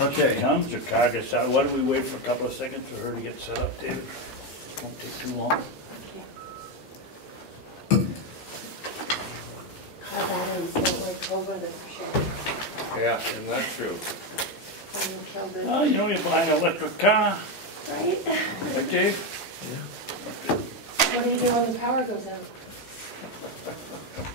Okay. Comes your carcass out. Why don't we wait for a couple of seconds for her to get set up, David? Won't take too long. How bad is it like over the shed? Yeah, isn't that true? Oh, you know, you're buying an electric car. Right? Right, Dave? What do you do when the power goes out?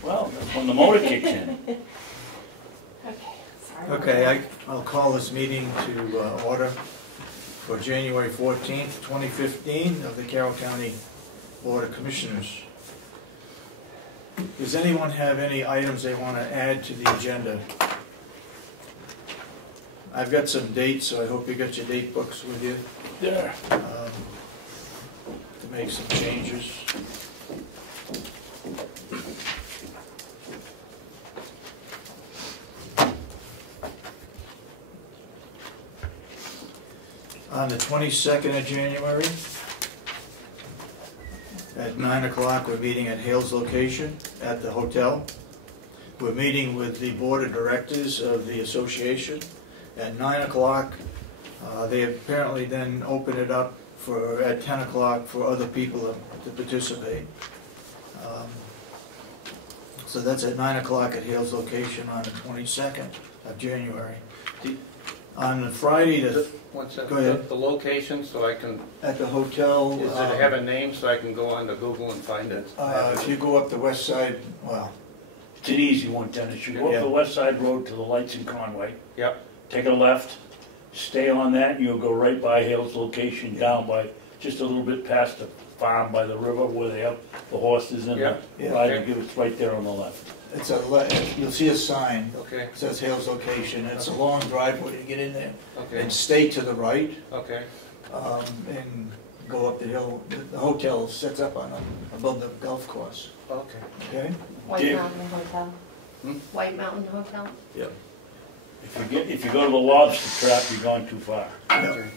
Well, that's when the motor kicks in. Okay, sorry. Okay, I'll call this meeting to order for January 14th, 2015 of the Carroll County Board of Commissioners. Does anyone have any items they want to add to the agenda? I've got some dates, so I hope you got your date books with you. There. To make some changes. On the 22nd of January, at 9 o'clock, we're meeting at Hale's location at the hotel. We're meeting with the board of directors of the association at 9 o'clock. They apparently then open it up for at 10 o'clock for other people to participate. So that's at 9 o'clock at Hale's location on the 22nd of January. On the Friday, One second. Go ahead. The location, so I can, at the hotel. does it have a name so I can go on to Google and find it? If you go up the west side, well, It's an easy one, Dennis. You go up the West Side Road to the lights in Conway. Yep. Take a left, stay on that, and you'll go right by Hale's location, down by, just a little bit past the farm by the river where they have the horses and the riding. It's right there on the left. it's you'll see a sign. Okay. It says Hale's location. It's a long driveway to get in there. Okay. And stay to the right. Okay. And go up the hill. The hotel sets up on above the golf course. Okay. Okay? White Mountain Hotel. Hmm? White Mountain Hotel. Yep. If you go to the lobster trap, you're going too far. Okay.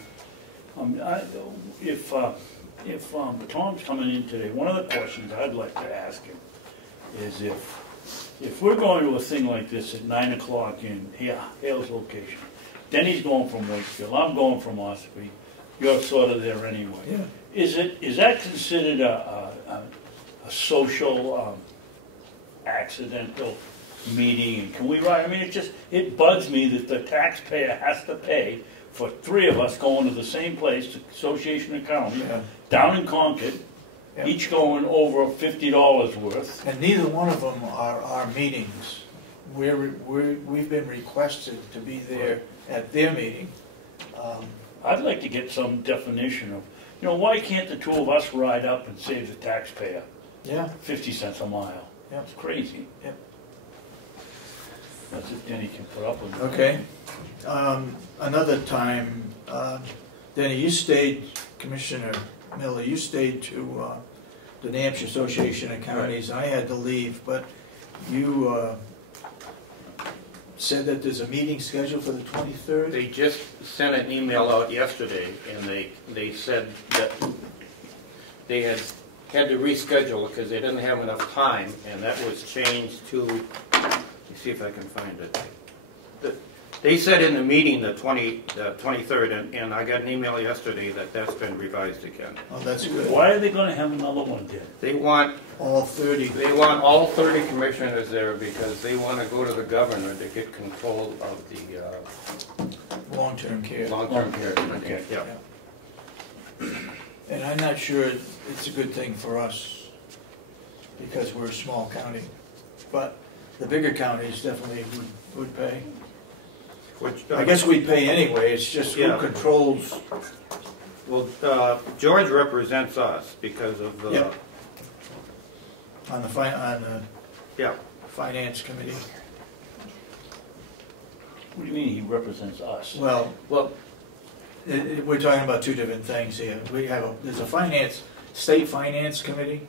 If Tom's coming in today, one of the questions I'd like to ask him is if we're going to a thing like this at 9 o'clock in Hale's location, Denny's going from Wakefield, I'm going from Ossipee, you're sort of there anyway. Yeah. Is that considered a social accidental meeting? And can we write? I mean, it bugs me that the taxpayer has to pay for three of us going to the same place, the Association of County, down in Concord, each going over $50 worth. And neither one of them are our meetings. We've been requested to be there at their meeting. I'd like to get some definition of, why can't the two of us ride up and save the taxpayer 50 cents a mile? Yeah. It's crazy. Yep. That's if Denny can put up with it. Okay. Another time, Denny, you stayed, Commissioner Miller, you stayed to the New Hampshire Association of Counties. I had to leave, but you said that there's a meeting scheduled for the 23rd? They just sent an email out yesterday, and they said that they had to reschedule because they didn't have enough time, and that was changed to, let me see if I can find it. They said in the meeting the 23rd, and I got an email yesterday that that's been revised again. Oh, that's good. Why are they going to have another one, Denny? They want all 30. They want all 30 commissioners there because they want to go to the governor to get control of the long-term care. Long-term care. Okay. Yeah. And I'm not sure it's a good thing for us because we're a small county, but the bigger counties definitely would pay. Which, I guess we'd pay anyway. It's just who controls. Well, George represents us because of the on the finance committee. What do you mean he represents us? Well, we're talking about two different things here. There's a state finance committee,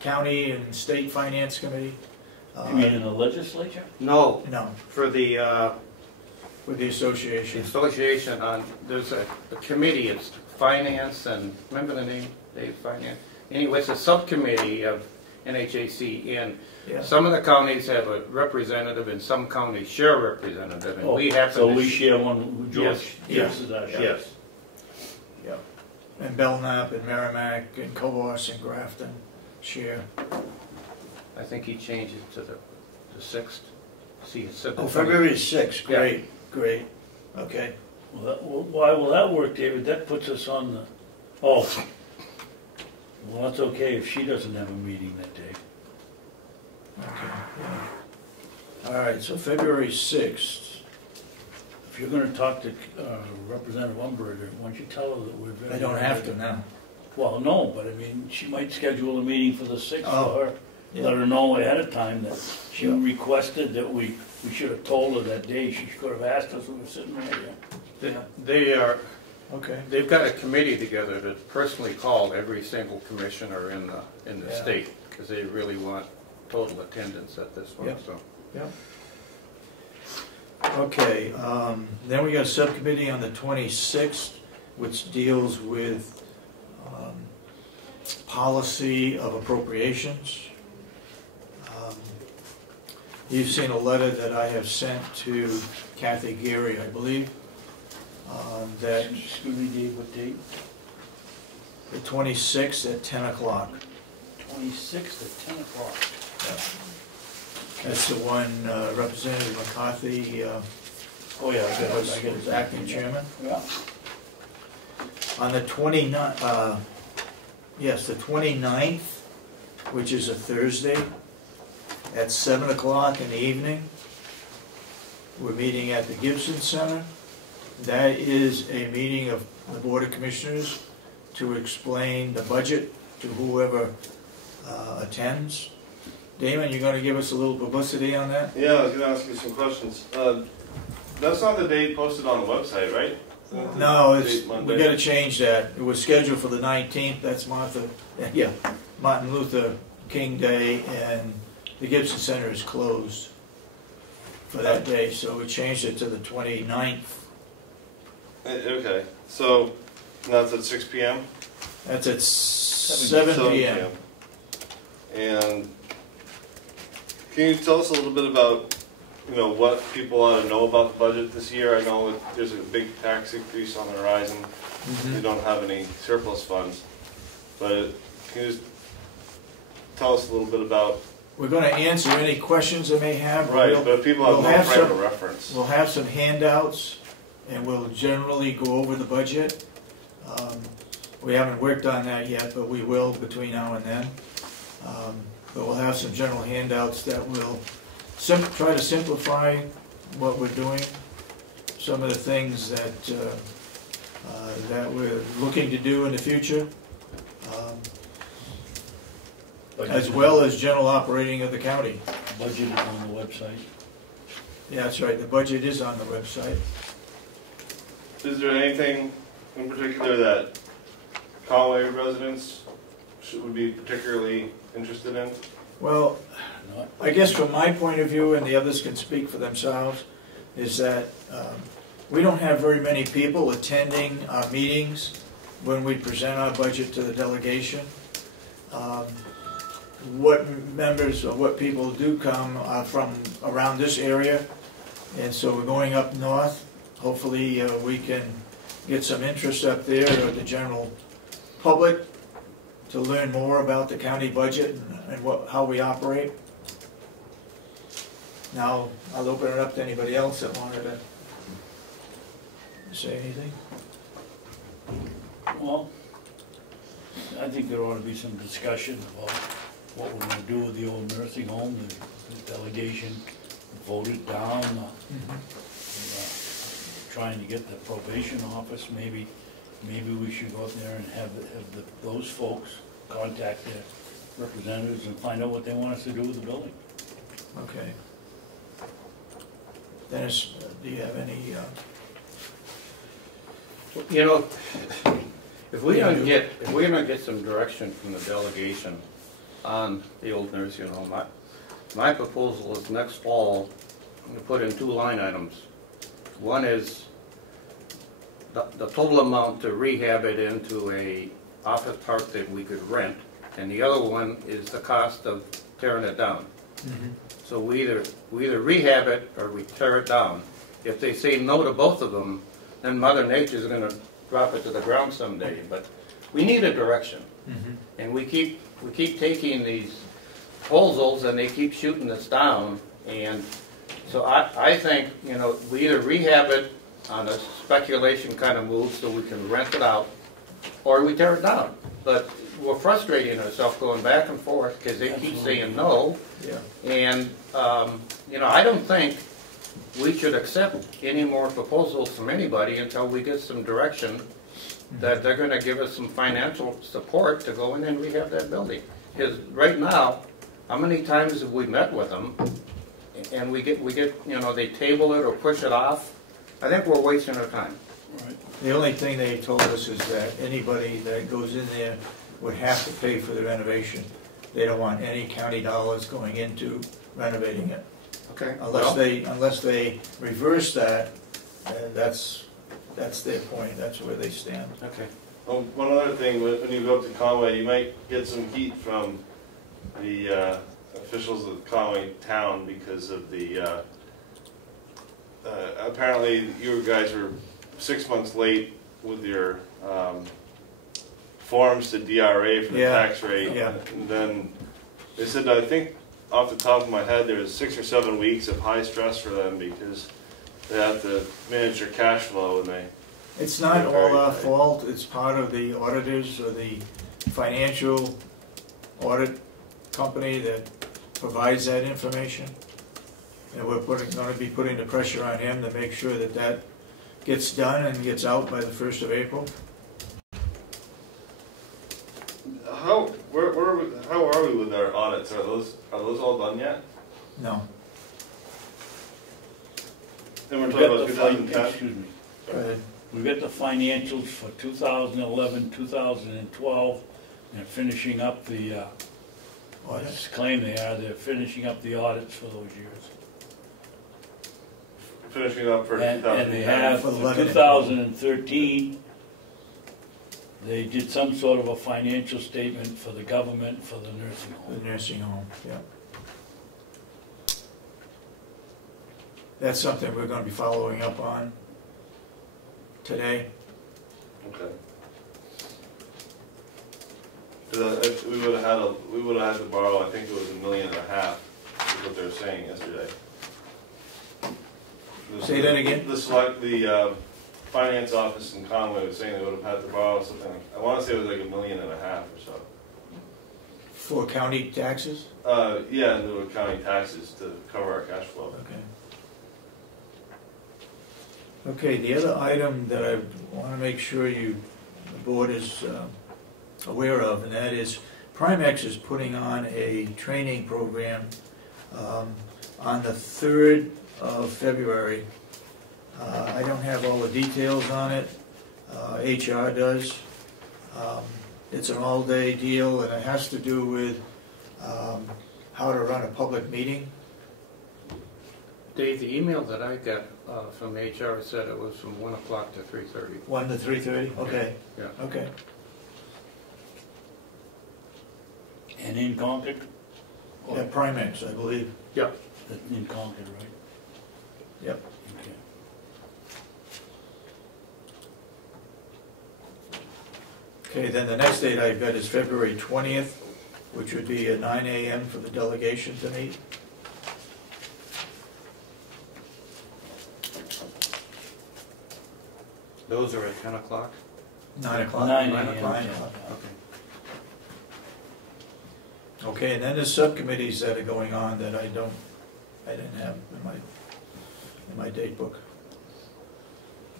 county and state finance committee. You mean in the legislature? No. For with the association. The association there's a committee. It's finance and remember the name? Finance. Anyway, it's a subcommittee of NHAC in. Yeah. Some of the counties have a representative and some counties share a representative, and Oh, we happen so to... we share one with George? Yes. Is that- Yes. Yeah. And Belknap and Merrimack and Cobos and Grafton share. I think he changed it to the 6th. See, it said the Oh, 20th. February 6th, Yeah. great, great, okay. Why will that work, David? That puts us on the, oh, well, that's okay if she doesn't have a meeting that day. Okay, yeah. All right, so February 6th. If you're gonna talk to Representative Umberger, why don't you tell her that we're very... I don't have to now. Well, no, but I mean, she might schedule a meeting for the 6th Oh, for her. yeah. Let her know ahead of time that she Yeah. requested that we should have told her that day. She could have asked us when we were sitting right here. Okay, They've got a committee together that personally called every single commissioner in the Yeah. state, because they really want total attendance at this one, Yep. so. yeah. Okay, then we got a subcommittee on the 26th, which deals with policy of appropriations. You've seen a letter that I have sent to Kathy Geary, I believe, that Excuse me, Dave, what date? the 26th at 10 o'clock. 26th at 10 o'clock. That's the one Representative McCarthy Oh, yeah, I got was it, I got it. acting chairman. Yeah. On the 29th, yes, the 29th, which is a Thursday, at 7 o'clock in the evening, we're meeting at the Gibson Center. That is a meeting of the Board of Commissioners to explain the budget to whoever attends. Damon, you gonna give us a little publicity on that? Yeah, I was gonna ask you some questions. That's not the date posted on the website, right? No, Date it's, Monday. we gotta change that. It was scheduled for the 19th, that's Martin Luther King Day, and the Gibson Center is closed for that day, so we changed it to the 29th. Okay, so that's at 6 p.m.? That's at 7 p.m. And can you tell us a little bit about, you know, what people ought to know about the budget this year? I know that there's a big tax increase on the horizon. We don't have any surplus funds. But can you just tell us a little bit about... We're gonna answer any questions they may have. Right, We'll- but if people have we'll no have frame some- of reference. We'll have some handouts, and we'll generally go over the budget. We haven't worked on that yet, but we will between now and then. But we'll have some general handouts that will try to simplify what we're doing, some of the things that that we're looking to do in the future, as well as general operating of the county. Budget is on the website. Yeah, that's right, the budget is on the website. Is there anything in particular that Conway residents would be particularly interested in? Well, Not- I guess from my point of view, and the others can speak for themselves, is that we don't have very many people attending our meetings when we present our budget to the delegation. What members or what people do come are from around this area, and so we're going up north. Hopefully we can get some interest up there of the general public to learn more about the county budget and how we operate. Now, I'll open it up to anybody else that wanted to say anything. Well, I think there ought to be some discussion about what we're gonna do with the old nursing home. The delegation voted down, trying to get the probation office. Maybe we should go out there and have those folks contact their representatives and find out what they want us to do with the building. Okay. Dennis, do you have any, You know, if we Yeah, don't get some direction from the delegation on the old nursing home, my proposal is next fall, I'm gonna put in 2 line items. One is the total amount to rehab it into a office park that we could rent, and the other one is the cost of tearing it down. So we either rehab it or we tear it down. If they say no to both of them, then Mother Nature is going to drop it to the ground someday. But we need a direction, and we keep taking these proposals and they keep shooting us down. And so I think, you know, we either rehab it on a speculation kind of move so we can rent it out, or we tear it down. But we're frustrating ourselves going back and forth because they keep saying no. Yeah. And, you know, I don't think we should accept any more proposals from anybody until we get some direction that they're going to give us some financial support to go in and rehab that building. Because right now, how many times have we met with them and we get, you know, they table it or push it off? I think we're wasting our time. Right. The only thing they told us is that anybody that goes in there would have to pay for the renovation. They don't want any county dollars going into renovating it. Okay. Unless they reverse that, that's their point. That's where they stand. Okay. Oh, one other thing, when you go up to Conway, you might get some heat from the officials of Conway town because of the, apparently you guys were 6 months late with your forms to DRA for the tax rate. Yeah. And then they said, I think off the top of my head, there was 6 or 7 weeks of high stress for them because they have to manage their cash flow and they... It's not all our fault. It's part of the auditors or the financial audit company that provides that information. And we're going to be putting the pressure on him to make sure that that gets done and gets out by the 1st of April. How are we with our audits? Are those all done yet? No. And we're talking about 2010? Excuse me. Go ahead. We got the financials for 2011, 2012, and finishing up the, Audits? claim they're finishing up the audits for those years. Finishing up for And 2010. they have, For for 11. 2013, they did some sort of a financial statement for the government for the nursing The home. nursing home, yeah. That's something we're going to be following up on today. Okay. Because we would have had to borrow. I think it was $1.5 million. Is what they were saying yesterday. Say that again? The finance office in Conway was saying they would have had to borrow something. I want to say it was like $1.5 million or so. For county taxes? Yeah, and there were county taxes to cover our cash flow. Okay. Okay, the other item that I want to make sure the board is aware of, and that is Primex is putting on a training program on the 3rd of February. I don't have all the details on it. HR does. It's an all-day deal, and it has to do with how to run a public meeting. Dave, the email that I got from HR said it was from 1 o'clock to 3:30. 1 to 3:30? Okay. Yeah. Okay. And in Concord? Yeah, Primex, I believe. Yep. In Concord, right? Yep. Okay. Okay, then the next date I've got is February 20th, which would be at 9 a.m. for the delegation to meet. Those are at 10 o'clock? 9 o'clock? 9 9 a.m. o'clock. Okay. Okay, and then there's subcommittees that are going on that I didn't have in my date book.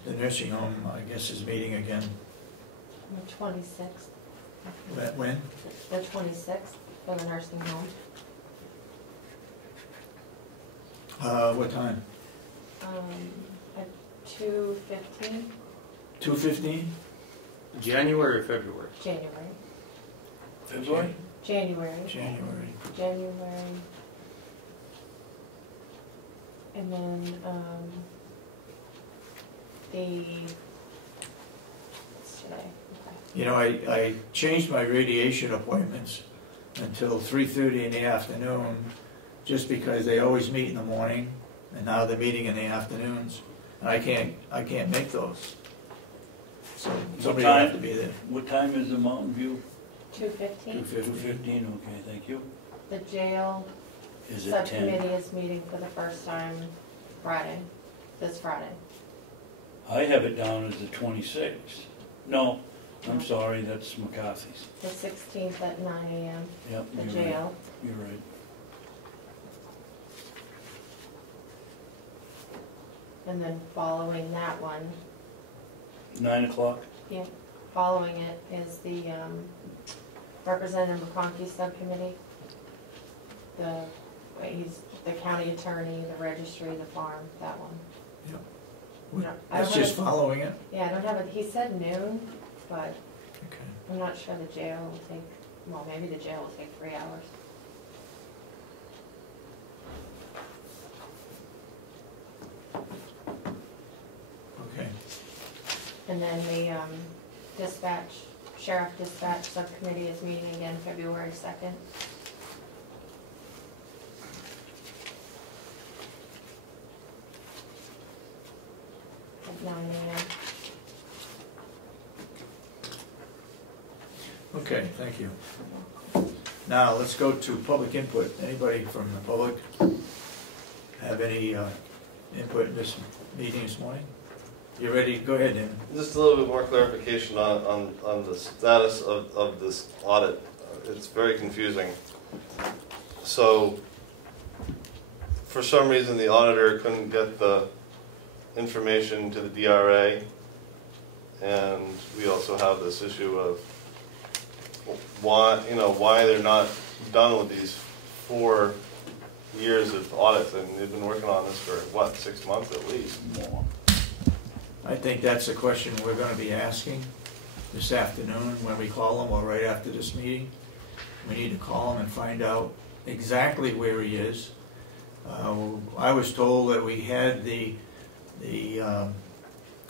The nursing home, I guess, is meeting again. The 26th. When? The 26th for the nursing home. What time? At 2:15, 2:15? January or February? January. February? January. January. And then, what's today? Okay. You know, I changed my radiation appointments until 3:30 in the afternoon, just because they always meet in the morning, and now they're meeting in the afternoons, and I can't make those. So somebody will have to be there. What time is the Mountain View? 2:15. 2:15, okay, thank you. The jail Is it 10? subcommittee is meeting for the first time Friday, this Friday. I have it down as the 26th. No, I'm sorry, that's McCarthy's. The 16th at 9 AM, Yep, the you're jail. right. You're right. And then following that one, 9 o'clock? following it is the Representative McConkey subcommittee. He's the county attorney, the registry, the farm, that one. No, I That's don't just have following it? Yeah, I don't have it, he said noon, but Okay. I'm not sure the jail will take, well, maybe the jail will take 3 hours. Okay. And then the sheriff dispatch subcommittee is meeting again February 2nd. At 9 AM. Okay, thank you. Now, let's go to public input. Anybody from the public have any input in this meeting this morning? You ready? Go ahead, Dan. Just a little bit more clarification on the status of this audit. It's very confusing. So, for some reason, the auditor couldn't get the information to the DRA, and we also have this issue of why they're not done with these 4 years of audits, and they've been working on this for what, 6 months at least. More. I think that's a question we're going to be asking this afternoon when we call him, or right after this meeting. We need to call him and find out exactly where he is. I was told that we had the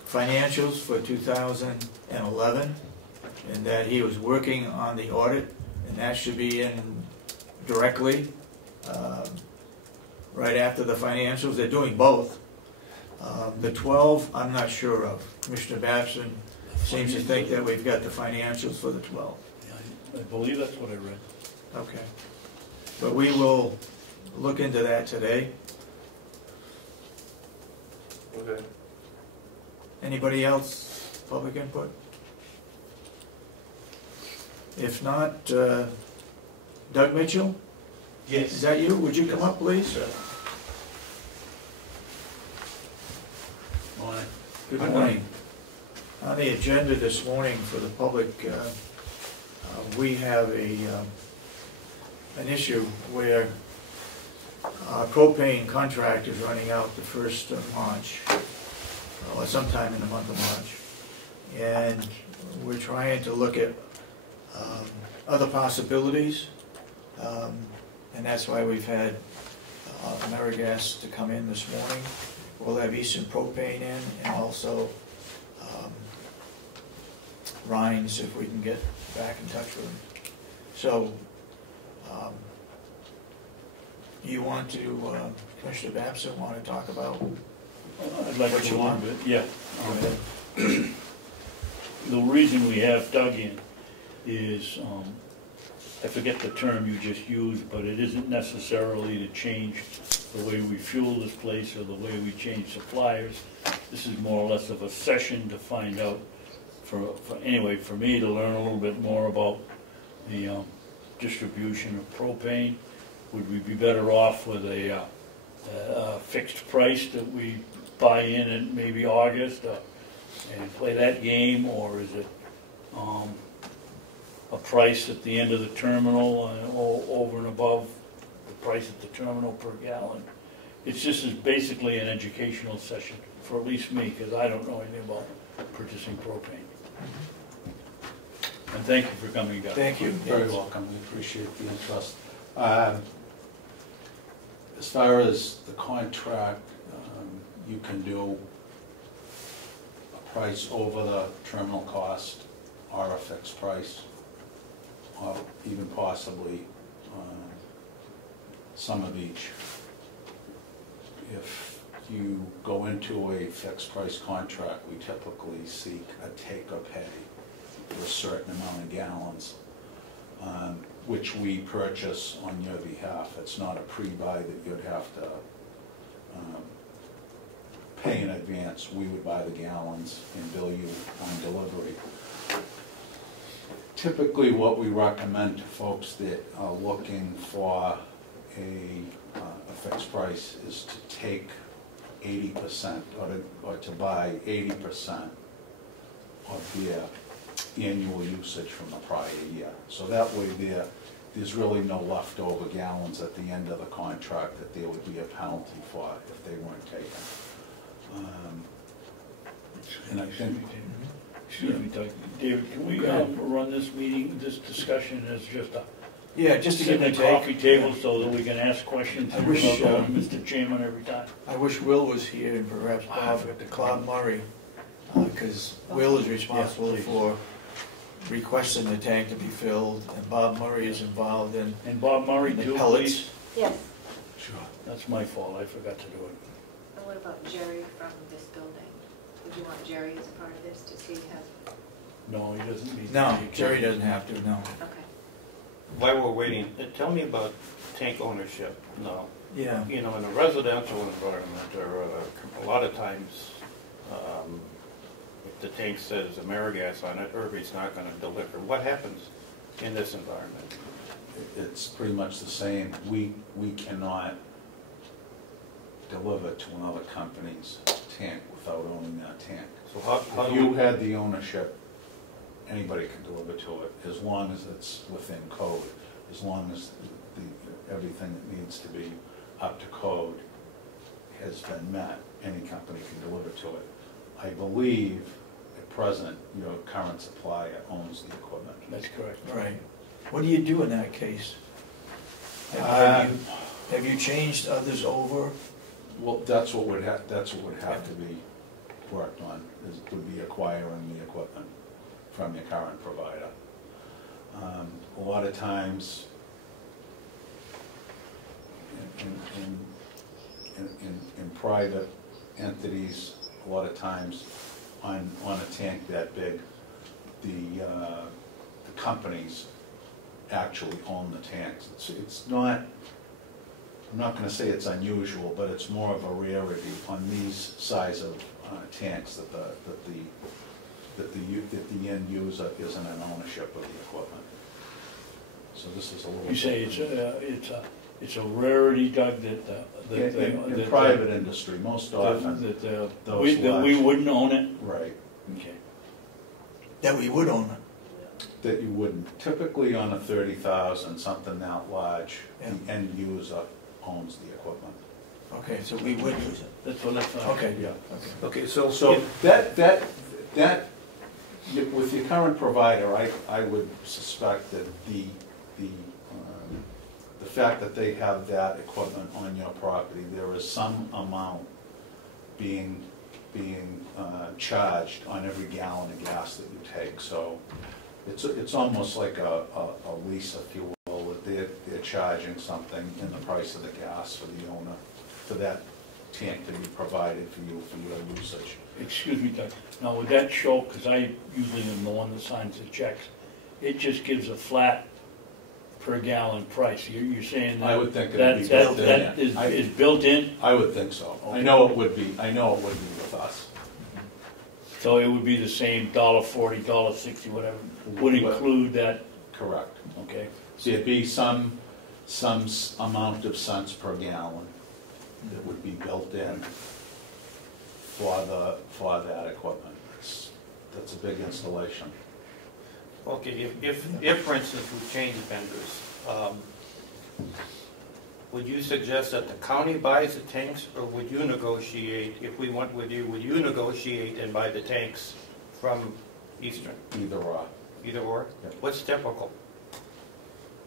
financials for 2011, and that he was working on the audit, and that should be in directly right after the financials. They're doing both. The 12, I'm not sure of. Commissioner Babson seems to think that we've got the financials for the 12. Yeah, I believe that's what I read. Okay. But we will look into that today. Okay. Anybody else, public input? If not, Doug Mitchell? Yes. Is that you? Would you come up, please? Sure. Morning. Good morning. On the agenda this morning for the public, we have an issue where our propane contract is running out the 1st of March, or sometime in the month of March. And we're trying to look at other possibilities, and that's why we've had AmeriGas to come in this morning. We'll have Eastern Propane in, and also Rhines, if we can get back in touch with them. So, you want to, Commissioner Babson, want to talk about? I'd like What to you a little want? bit, yeah. Go ahead. The reason we have Doug in is, I forget the term you just used, but it isn't necessarily to change the way we fuel this place or the way we change suppliers. This is more or less of a session to find out, anyway, for me to learn a little bit more about the distribution of propane. Would we be better off with a fixed price that we buy in maybe August and play that game, or is it a price at the end of the terminal over and above the price at the terminal per gallon? It's just basically an educational session for at least me, because I don't know anything about purchasing propane. And thank you for coming down. Thank you. Very welcome, we appreciate the interest. As far as the contract, you can do a price over the terminal cost or a fixed price, or even possibly some of each. If you go into a fixed price contract, we typically seek a take or pay for a certain amount of gallons, which we purchase on your behalf. It's not a pre-buy that you'd have to pay in advance. We would buy the gallons and bill you on delivery. Typically, what we recommend to folks that are looking for a fixed price is to take 80% or to buy 80% of their annual usage from the prior year. So that way there's really no leftover gallons at the end of the contract that there would be a penalty for if they weren't taken. And I think, Excuse me, Doug. David, can we run this meeting, this discussion as just a Yeah, just to sit give at a a take. coffee table so that we can ask questions I and wish, Mr. Chairman every time? I wish Will was here and perhaps Bob at the Claude Murray, because Will is responsible Yes, please. for requesting the tank to be filled, and Bob Murray is involved in And Bob Murray the too, pellets. please? Yes. sure. That's my fault, I forgot to do it. And what about Jerry from this building? Would you want Jerry as a part of this to see how, No, he doesn't need. No, Jerry doesn't have to, no. okay. While we're waiting, tell me about tank ownership now. Yeah, You know, in a residential environment, or a lot of times, if the tank says AmeriGas on it, Irby's not gonna deliver. What happens in this environment? It's pretty much the same. We cannot deliver to another company's tank without owning that tank. So how If do you we, had the ownership, anybody can deliver to it, as long as it's within code, as long as everything that needs to be up to code has been met, any company can deliver to it. I believe at present, your current supplier owns the equipment. That's correct. right. What do you do in that case? Have you changed others over? Well, that's what would have to be worked on, would be acquiring the equipment from your current provider. A lot of times, in private entities, a lot of times, on a tank that big, the companies actually own the tanks. It's not, I'm not gonna say it's unusual, but it's more of a rarity on these size of tanks that the end user isn't in ownership of the equipment. So this is a little. You say it's a rarity, Doug, In private industry, most often, that we wouldn't own it? right, Okay. That we would own it. that you wouldn't. Typically on a 30,000, something that large, Yeah. the end user owns the equipment. Okay, so we would use it. That's what I thought. Okay, Yeah. okay. okay, so So with your current provider, I would suspect that the fact that they have that equipment on your property, there is some amount being charged on every gallon of gas that you take. So it's almost like a lease, if you will, that they're charging something in the price of the gas for the owner, for that tank to be provided for you for your usage. Excuse me, Doug. Now, would that show, because I usually am the one that signs the checks, it just gives a flat per gallon price. You're saying that? I would think it would be built in. That is built in? I would think so. Okay. I know it would be with us. So it would be the same $1.40, $1.60, whatever, would include that, Correct. okay? So it'd be some amount of cents per gallon that would be built in for that equipment. That's a big installation. okay, if for instance we change vendors, would you suggest that the county buys the tanks, or would you negotiate, if we went with you, would you negotiate and buy the tanks from Eastern? Either or. Either or? Yeah. What's typical?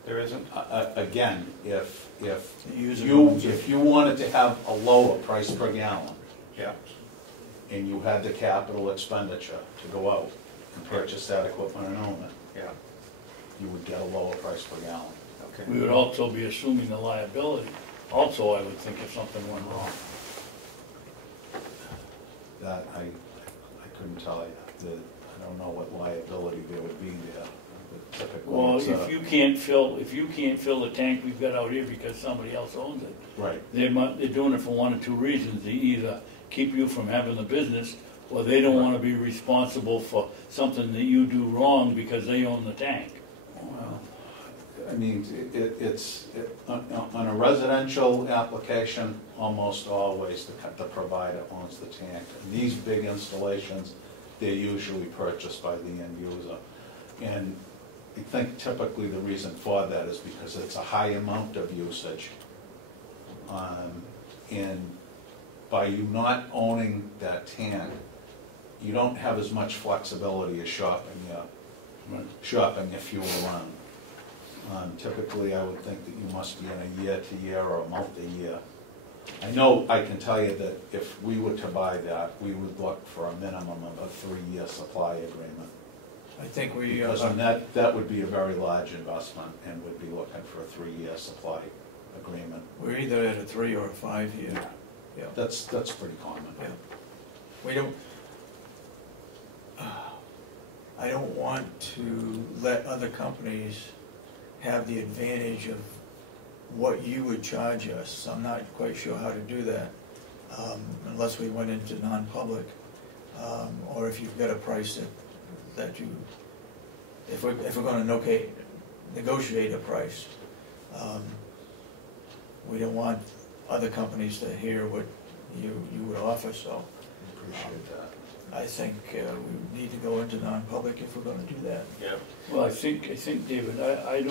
There isn't? Again, if user you owns it. wanted to have a lower price per gallon, Yeah. and you had the capital expenditure to go out and purchase that equipment and own it, Yeah, you would get a lower price per gallon. okay. We would also be assuming the liability. Also, I would think if something went wrong. That, I couldn't tell you. I don't know what liability there would be there. But typically Well, it's if you can't fill the tank we've got out here because somebody else owns it, right, they're doing it for one of two reasons. They either keep you from having the business, or they don't want to be responsible for something that you do wrong because they own the tank. well, I mean, on a residential application, almost always the provider owns the tank. And these big installations, they're usually purchased by the end user. And I think typically the reason for that is because it's a high amount of usage. And by you not owning that tank, you don't have as much flexibility as shopping your fuel around. Typically, I would think that you must be in a year-to-year or a multi-year. I know I can tell you that if we were to buy that, we would look for a minimum of a 3-year supply agreement. I think we, Because on that would be a very large investment and would be looking for a 3-year supply agreement. we're either at a 3 or a 5 year. Yeah. That's pretty common. Yeah. We don't, I don't want to let other companies have the advantage of what you would charge us. I'm not quite sure how to do that, unless we went into non-public, or if you've got a price that you, if we're gonna negotiate a price. We don't want other companies to hear what you would offer, so Appreciate that. I think we need to go into non-public if we're gonna do that. Yeah. Well, I think, David, I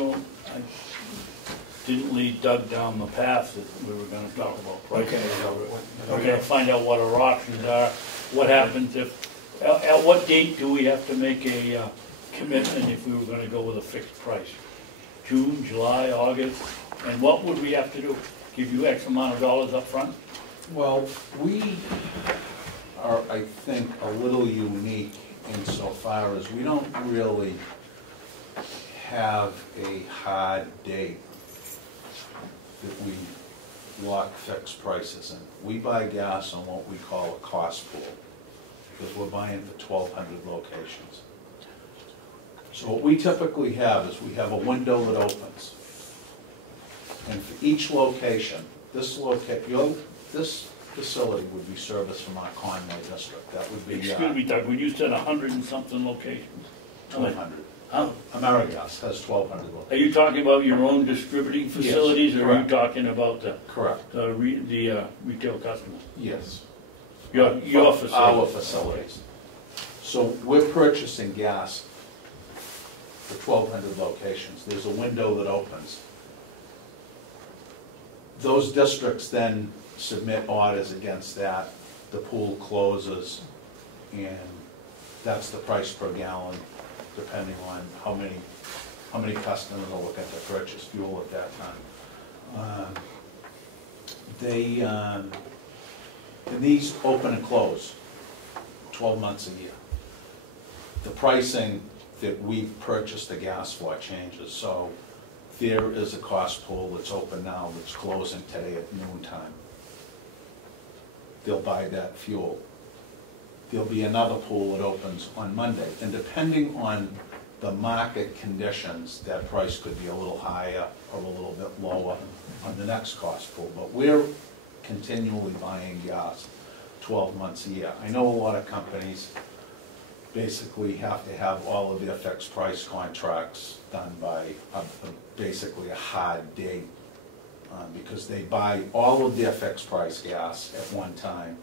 didn't lead Doug down the path that we were gonna talk about prices. Okay. We're gonna find out what our options are, what happens if, at what date do we have to make a commitment if we were gonna go with a fixed price? June, July, August, and what would we have to do? Give you X amount of dollars up front? Well, we are, I think, a little unique insofar as we don't really have a hard date that we lock fixed prices in. We buy gas on what we call a cost pool, because we're buying for 1,200 locations. So what we typically have is we have a window that opens. And for each location, this facility would be serviced from our Conway district. That would be Excuse me, Doug, when you said 100 and something locations? 1,200. Huh? AmeriGas has 1,200 Are locations. you talking about your own distributing facilities, or are you correct. talking about Correct. the retail customers? Yes. Your Our facilities? facilities. So we're purchasing gas for 1,200 locations. There's a window that opens. Those districts then submit orders against that. The pool closes, and that's the price per gallon, depending on how many customers are looking to purchase fuel at that time. And these open and close 12 months a year. The pricing that we purchase the gas for changes, so there is a cost pool that's open now that's closing today at noontime. They'll buy that fuel. There'll be another pool that opens on Monday, and depending on the market conditions, that price could be a little higher or a little bit lower on the next cost pool. But we're continually buying gas 12 months a year. I know a lot of companies basically have to have all of their fixed price contracts done by basically a hard date, because they buy all of their fixed price gas at one time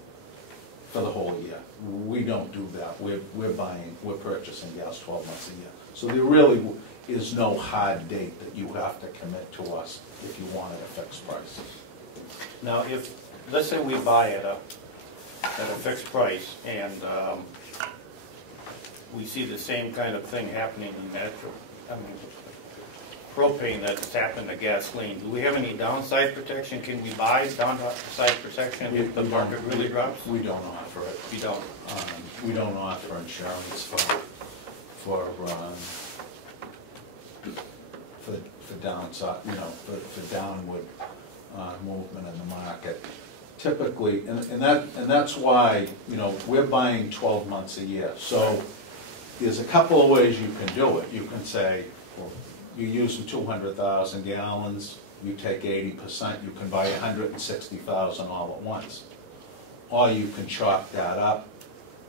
for the whole year. We don't do that. We're purchasing gas 12 months a year. So there really is no hard date that you have to commit to us if you wanted a fixed price. Now, if, let's say we buy at a fixed price, and we see the same kind of thing happening in propane that's happened to gasoline, do we have any downside protection? Can we buy downside protection if the market really drops? We don't offer it. We don't. We don't offer insurance for for downside, for downward movement in the market. Typically, and that's why, we're buying 12 months a year. So there's a couple of ways you can do it. You can say, well, you're using 200,000 gallons, you take 80%, you can buy 160,000 all at once. Or you can chop that up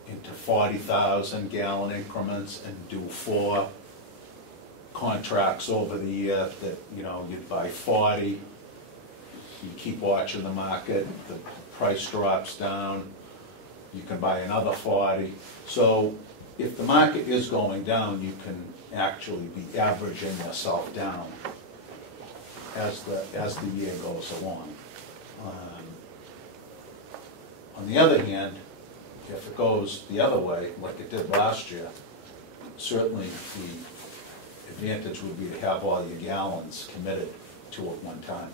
into 40,000 gallon increments and do 4 contracts over the year that, you'd buy 40, you keep watching the market, the price drops down, you can buy another 40. So if the market is going down, you can actually be averaging yourself down as the year goes along. On the other hand, if it goes the other way, like it did last year, certainly the advantage would be to have all your gallons committed to at one time.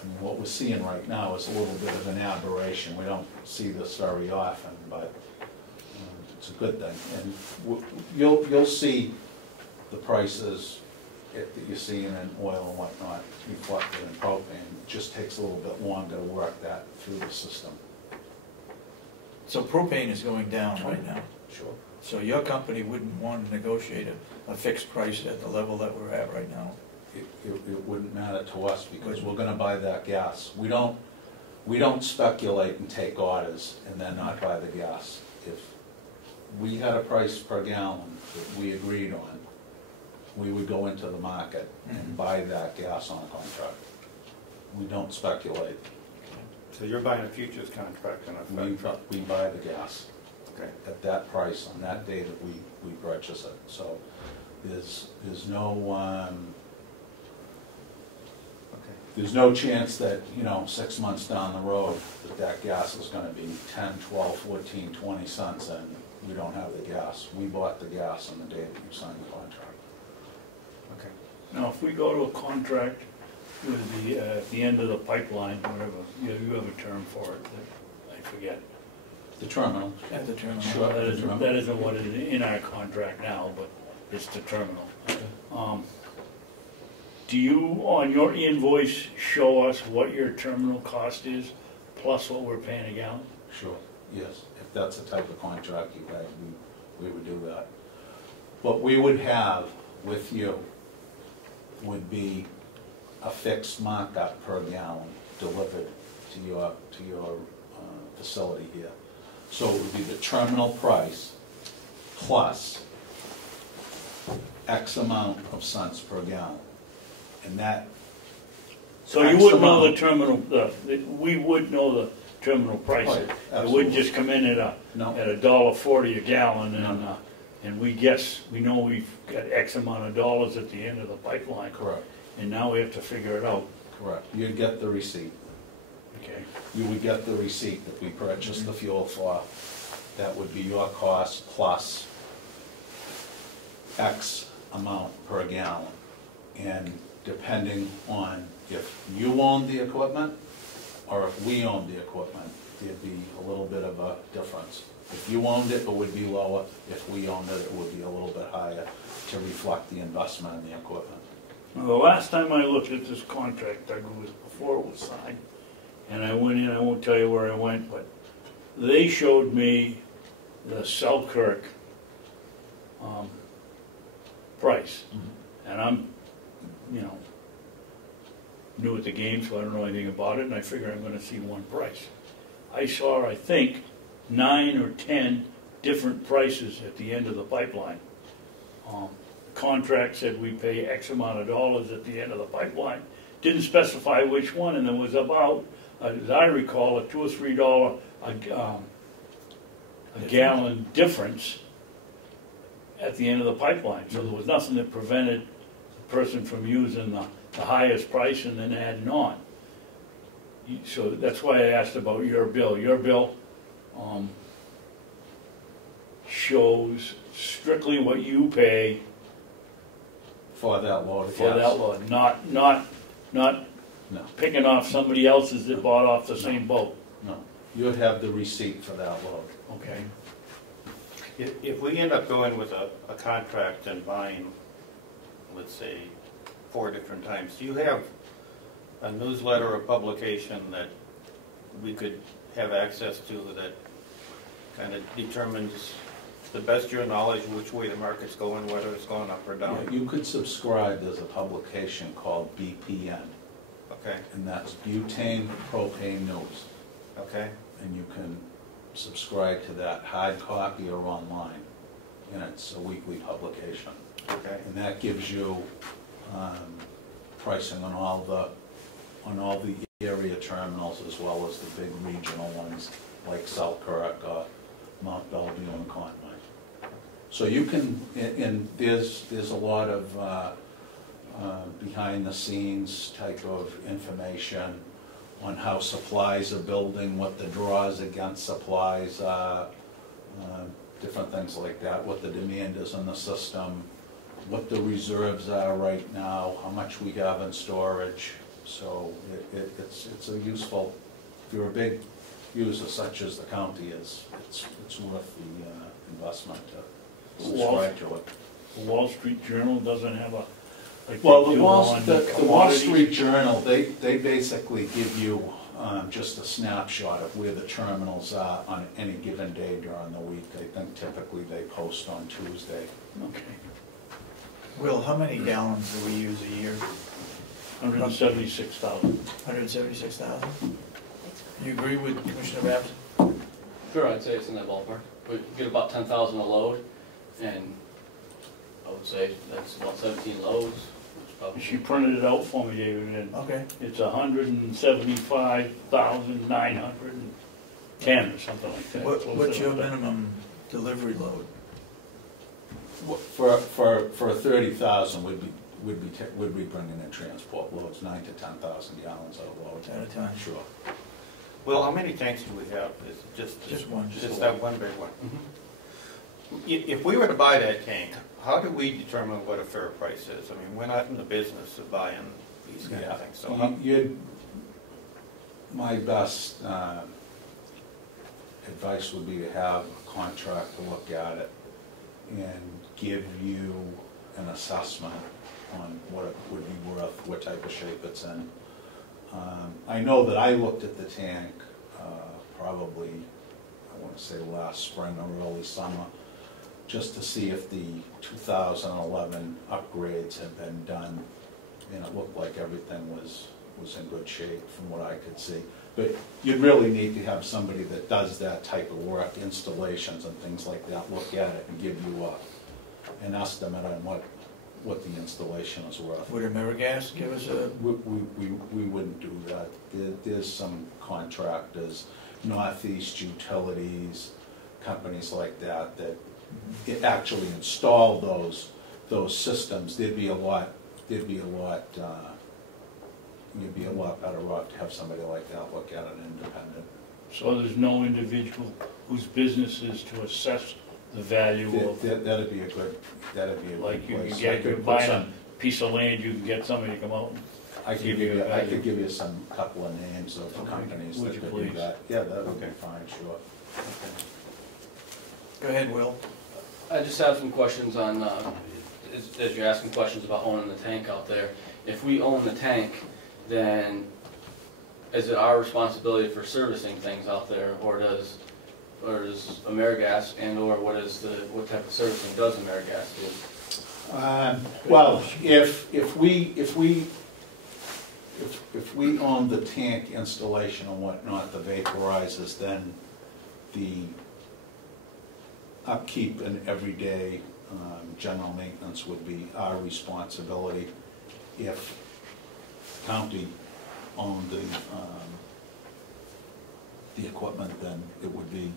I mean, what we're seeing right now is a little bit of an aberration. We don't see this very often, but it's a good thing. And you'll see the prices that you're seeing in oil and whatnot reflected in propane. It just takes a little bit longer to work that through the system. So propane is going down right now. Sure. So your company wouldn't want to negotiate a fixed price at the level that we're at right now? It wouldn't matter to us because we're gonna buy that gas. We don't speculate and take orders and then not buy the gas. If we had a price per gallon that we agreed on, we would go into the market and buy that gas on a contract. We don't speculate. So you're buying a futures contract in effect? We buy the gas. Okay. At that price on that day that we purchase it. So there's no chance that, 6 months down the road that gas is gonna be 10, 12, 14, 20 cents and we don't have the gas. We bought the gas on the day that you signed the contract. Okay. Now, if we go to a contract with the end of the pipeline, whatever, you have a term for it that I forget. The terminal. At the terminal. Sure. That isn't what is in our contract now, but it's the terminal. Okay. Do you, on your invoice, show us what your terminal cost is, plus what we're paying a gallon? Sure, yes. If that's the type of contract you had, we would do that. What we would have with you would be a fixed markup per gallon delivered to your facility here. So it would be the terminal price plus X amount of cents per gallon. And that. So you would know the terminal, we would know the terminal price. Right, It absolutely. wouldn't just come in at No. $1.40 a gallon and, No. And we know we've got X amount of dollars at the end of the pipeline. Correct, And now we have to figure it out. correct. You'd get the receipt. Okay. You would get the receipt that we purchased the fuel for. That would be your cost plus X amount per gallon. And depending on if you own the equipment or if we own the equipment, there'd be a little bit of a difference. If you owned it, it would be lower. If we owned it, it would be a little bit higher to reflect the investment in the equipment. Now, the last time I looked at this contract, Doug, was before it was signed. And I went in, I won't tell you where I went, but they showed me the Selkirk price. And I'm, new at the game, so I don't know anything about it, and I figure I'm gonna see one price. I saw, I think, 9 or 10 different prices at the end of the pipeline. Contract said we pay X amount of dollars at the end of the pipeline. Didn't specify which one, and there was about, as I recall, a $2 or $3 a gallon difference at the end of the pipeline. So there was nothing that prevented the person from using the highest price and then adding on. So that's why I asked about your bill. Your bill shows strictly what you pay For that load of for gas. that load, not No, picking off somebody else's that bought off the same boat. no. You'd have the receipt for that load. Okay. If we end up going with a contract and buying, let's say, 4 different times, do you have a newsletter or publication that we could have access to that kind of determines, the best of your knowledge, which way the market's going, whether it's going up or down? Yeah, you could subscribe, there's a publication called BPN, Okay, and that's Butane Propane News. okay, And you can subscribe to that hard copy or online, and it's a weekly publication. okay. And that gives you pricing on all the area terminals as well as the big regional ones like Selkirk, Mount Bellevue, and Conway. So you can, and there's a lot of behind the scenes type of information on how supplies are building, what the draws against supplies are, different things like that, what the demand is in the system, what the reserves are right now, how much we have in storage. So it's a useful, if you're a big user such as the county is, it's worth the investment to subscribe to it. The Wall Street Journal doesn't have a, like Well, they the do Wall on the Street commodities? Journal, they basically give you just a snapshot of where the terminals are on any given day during the week. I think typically they post on Tuesday. Okay, Will, how many gallons do we use a year? 176,000. 176,000? You agree with Commissioner Babson? Sure, I'd say it's in that ballpark. We get about 10,000 a load, and I would say that's about 17 loads. Which probably She printed it out for me, David, and Okay. it's 175,910 or something like that. What's your minimum delivery load? For 30,000, we'd be bringing in transport loads, 9,000 to 10,000 gallons at a load. At a time? Sure. Well, how many tanks do we have? Is it Just one. Just that one big one? If we were to buy that tank, how do we determine what a fair price is? I mean, we're not in the business of buying these kind of things, so how? My best advice would be to have a contractor look at it and give you an assessment on what it would be worth, what type of shape it's in. I know that I looked at the tank probably, I want to say last spring or early summer, just to see if the 2011 upgrades had been done, and it looked like everything was in good shape from what I could see. But you'd really need to have somebody that does that type of work, installations and things like that, look at it and give you an estimate on what the installation is worth. Would AmeriGas give us a? We wouldn't do that. There's some contractors, Northeast Utilities, companies like that actually install those systems. You'd be a lot better off to have somebody like that look at it independent. So there's no individual whose business is to assess the value of, That'd be a good like you place. can get, I could you're put buying a some- piece of land, you can get somebody to come out and I could give you some couple of names of Okay. companies Would that you could please? do that. Yeah, that would be Okay. fine, sure. Go ahead, Will. I just have some questions on, as you're asking questions about owning the tank out there. If we own the tank, then is it our responsibility for servicing things out there, or does AmeriGas, and or what type of servicing does AmeriGas do? Well, if we own the tank installation and whatnot, the vaporizers, then the upkeep and everyday general maintenance would be our responsibility. If county owned the equipment, then it would be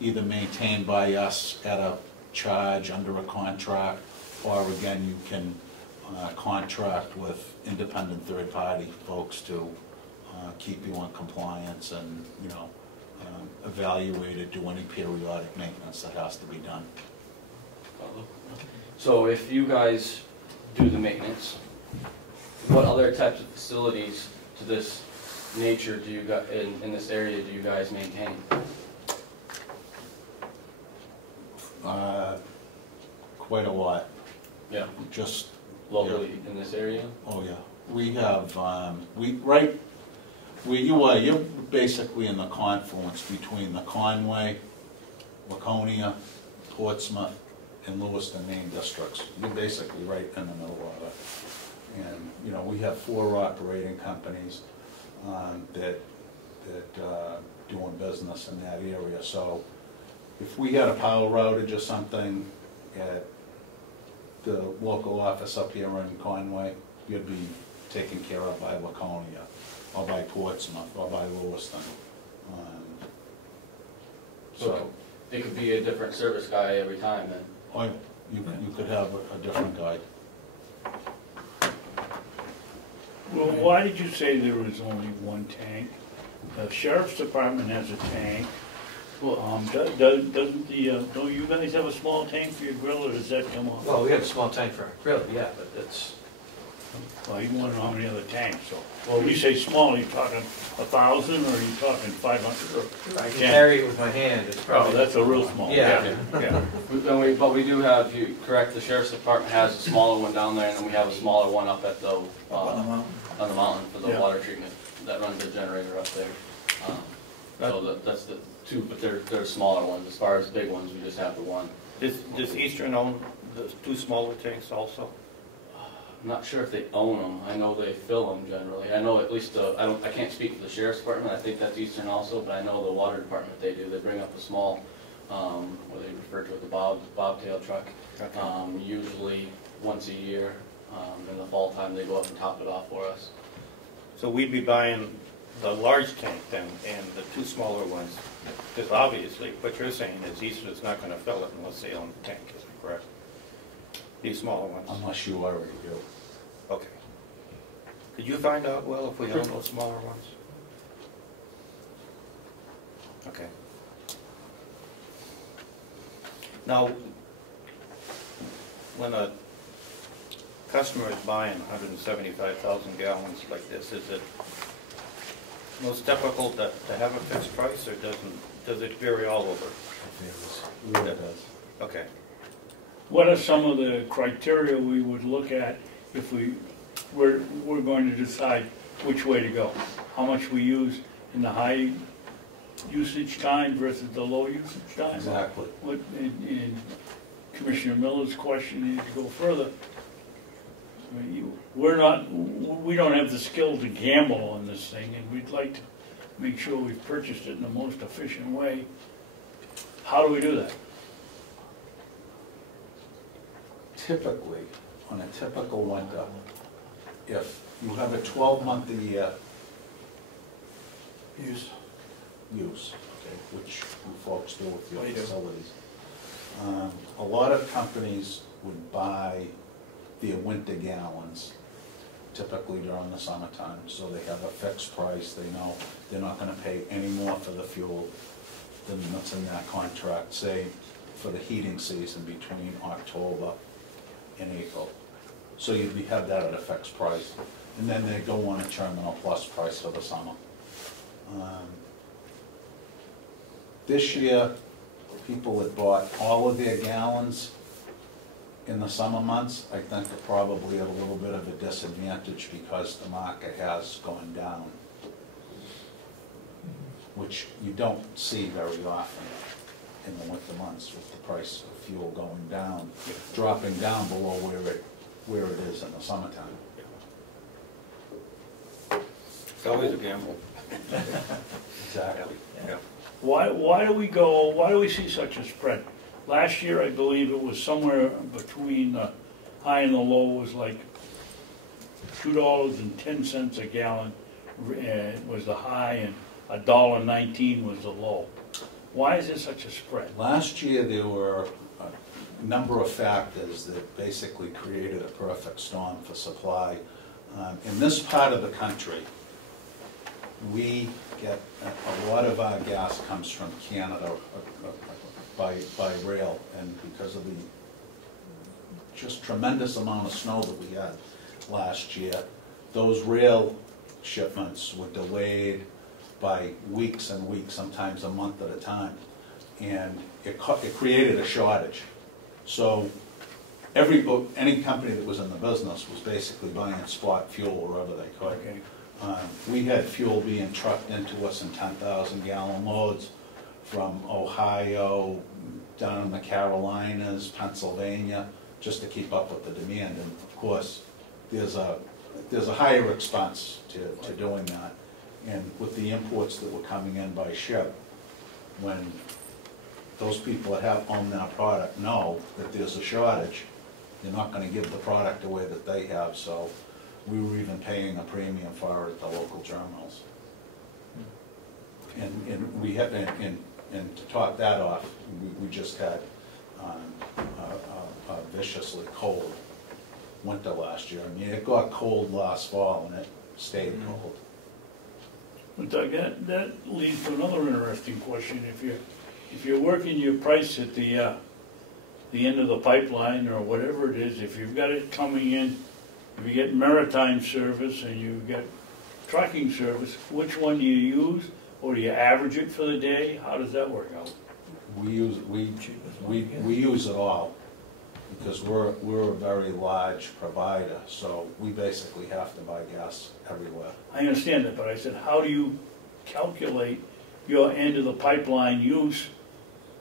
either maintained by us at a charge under a contract, or again, you can contract with independent third-party folks to keep you in compliance and, evaluate it, do any periodic maintenance that has to be done. So if you guys do the maintenance, what other types of facilities to this nature do you guys, in this area, do you guys maintain? Quite a lot, Yeah, just, locally in this area? oh yeah. We have, right where you are, you're basically in the confluence between the Conway, Laconia, Portsmouth, and Lewiston Main districts. You're basically right in the middle of it. And, you know, we have 4 operating companies that doing business in that area. So if we had a power outage or something at the local office up here in Conway, you'd be taken care of by Laconia, or by Portsmouth, or by Lewiston. So, It could be a different service guy every time then? or you could have a different guy. Well, why did you say there was only one tank? The sheriff's department has a tank. Doesn't don't you guys have a small tank for your grill, or does that come off? Well, we have a small tank for our grill, yeah, but it's, Well, you want to know how many other tanks, so. Well, when you say small, are you talking 1,000, or are you talking 500, or? I can carry it with my hand, it's Oh, probably. that's a real small. Yeah. Yeah. But we do have, you correct, the sheriff's department has a smaller one down there, and then we have a smaller one up at the, on the mountain for the Yeah. water treatment, that runs the generator up there. So that's the two, but they're smaller ones. As far as big ones, we just have the one. Does Eastern own the 2 smaller tanks also? I'm not sure if they own them. I know they fill them generally. I know at least I can't speak for the sheriff's department. I think that's Eastern also, but I know the water department they do. They bring up a small, what they refer to as the bobtail truck. Okay. Usually once a year. In the fall time, they go up and top it off for us. So we'd be buying the large tank then, and the 2 smaller ones, because obviously what you're saying is Eastern's not going to fill it unless they own the tank, is that correct? These smaller ones? Unless you already do. Okay. Could you find out, Will, if we own those smaller ones? Okay. Now, when a customer is buying 175,000 gallons like this, is it most typical to have a fixed price, or does it vary all over? It really does. Okay. What are some of the criteria we would look at if we're going to decide which way to go? How much we use in the high usage time versus the low usage time? Exactly. What, in Commissioner Miller's question, to go further, I mean, we don't have the skill to gamble on this thing, and we'd like to make sure we've purchased it in the most efficient way. How do we do that? Typically, on a typical winter, if you have a 12-month a year use, okay, which you folks do with your facilities, a lot of companies would buy their winter gallons typically during the summertime, so they have a fixed price. They know they're not going to pay any more for the fuel than what's in that contract, say, for the heating season between October and April. So you'd have that at a fixed price. And then they go on a terminal plus price for the summer. This year, people that bought all of their gallons in the summer months, I think are probably at a little bit of a disadvantage because the market has gone down, which you don't see very often in the winter months, with the price of fuel going down, dropping down below where it is in the summertime. It's always a gamble. Exactly. Yeah. Why do we see such a spread? Last year, I believe it was somewhere between the high and the low was like $2.10 a gallon was the high, and $1.19 was the low. Why is there such a spread? Last year, there were a number of factors that basically created a perfect storm for supply. In this part of the country, we get a lot of our gas comes from Canada by rail, and because of the just tremendous amount of snow that we had last year, those rail shipments were delayed by weeks and weeks, sometimes a month at a time. and it created a shortage. So any company that was in the business was basically buying spot fuel wherever they could. Okay. We had fuel being trucked into us in 10,000 gallon loads from Ohio, down in the Carolinas, Pennsylvania, just to keep up with the demand. And of course, there's a higher expense to doing that. And with the imports that were coming in by ship, when those people that own that product know that there's a shortage, they're not going to give the product away that they have. So we were even paying a premium for it at the local terminals. And we had, and to top that off, we just had a viciously cold winter last year. I mean, it got cold last fall and it stayed cold. But Doug, that leads to another interesting question. If you're working your price at the end of the pipeline or whatever it is, if you've got it coming in, if you get maritime service and you get trucking service, which one do you use, or do you average it for the day? How does that work out? We use it all because we're a very large provider, so we basically have to buy gas everywhere. I understand that, but I said, how do you calculate your end of the pipeline use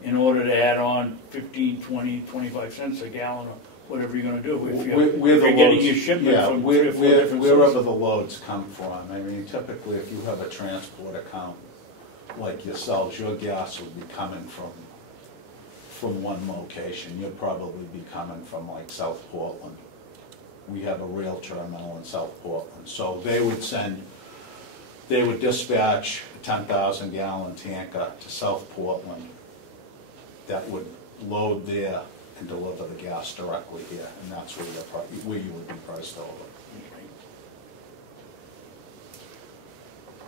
in order to add on 15, 20, 25 cents a gallon or whatever you're going to do? If you're getting your shipment from 3 or 4 different wherever sources. the loads come from. I mean, typically if you have a transport account like yourselves, your gas would be coming from one location. You'd probably be coming from like South Portland. We have a rail terminal in South Portland. So they would dispatch a 10,000 gallon tanker to South Portland that would load there and deliver the gas directly here, and that's where you would be priced over.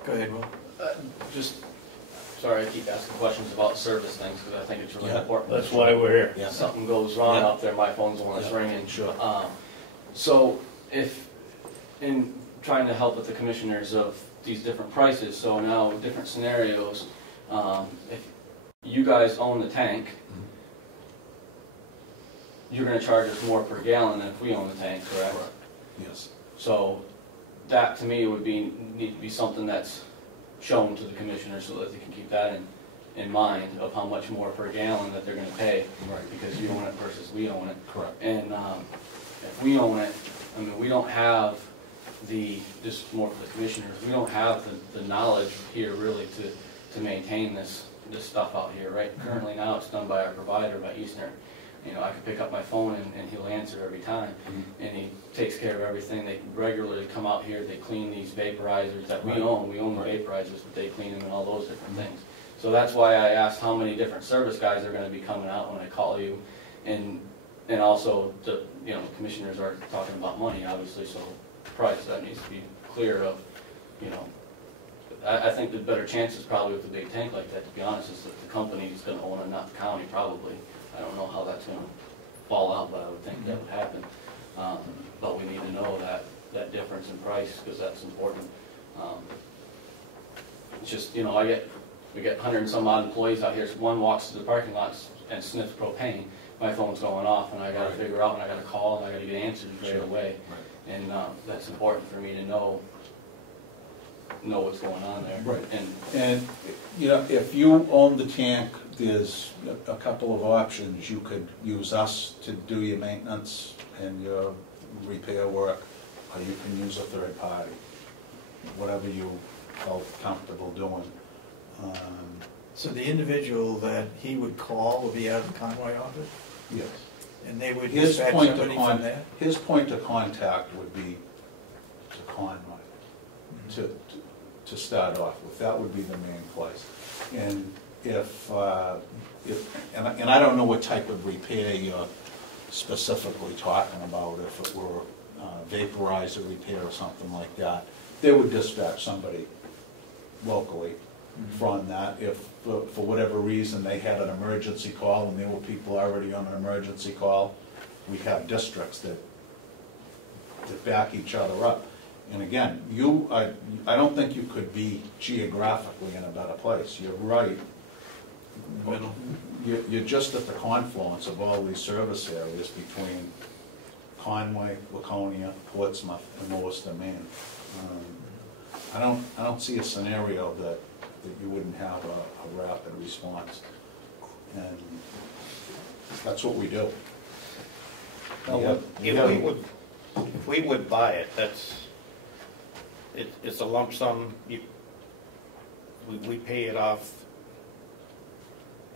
Go ahead, Will. Just, sorry, I keep asking questions about service things because I think it's really important. That's why we're here. If something goes wrong out there, my phone's the one that's ringing. Sure. So if, in trying to help with the commissioners of these different prices, so now different scenarios, if you guys own the tank, you're going to charge us more per gallon than if we own the tank, correct? Yes. So that to me would need to be something that's shown to the commissioners so that they can keep that in mind of how much more per gallon that they're going to pay, Right. because you own it versus we own it. Correct. And if we own it, I mean, we don't have just more for the commissioners, we don't have the knowledge here really to maintain this stuff out here, right? Currently now it's done by our provider, by Eastern. You know, I can pick up my phone and he'll answer every time. And he takes care of everything. They regularly come out here, they clean these vaporizers that we own. We own the vaporizers, but they clean them and all those different things. So that's why I asked how many different service guys are going to be coming out when I call you. And also, the commissioners are talking about money, obviously, so price, that needs to be clear of, I think the better chances probably with a big tank like that, to be honest, is that the company is going to own it, not the county, probably. I don't know how that's going to fall out, but I would think that would happen. But we need to know that difference in price, because that's important. It's just, we get 100 and some odd employees out here. So one walks to the parking lot and sniffs propane. My phone's going off, and I got to figure out, and I got to call, and I got to get answers right away. Right. And that's important for me to know what's going on there. Right. And if you own the tank, there's a couple of options. You could use us to do your maintenance and your repair work, or you can use a third party, whatever you felt comfortable doing. So the individual that he would call would be out of the Conway office? Yes. And they would His dispatch point somebody from there? His point of contact would be to Conway, to start off with. That would be the main place. And and I don't know what type of repair you're specifically talking about, if it were vaporizer repair or something like that, they would dispatch somebody locally from that. If for whatever reason they had an emergency call and there were people already on an emergency call, we have districts that back each other up. And again, I don't think you could be geographically in a better place. You're right. Middle. You're just at the confluence of all these service areas between Conway, Laconia, Portsmouth, and Lewiston, Maine. I don't see a scenario that you wouldn't have a rapid response, and that's what we do. If we would buy it, it's a lump sum. We pay it off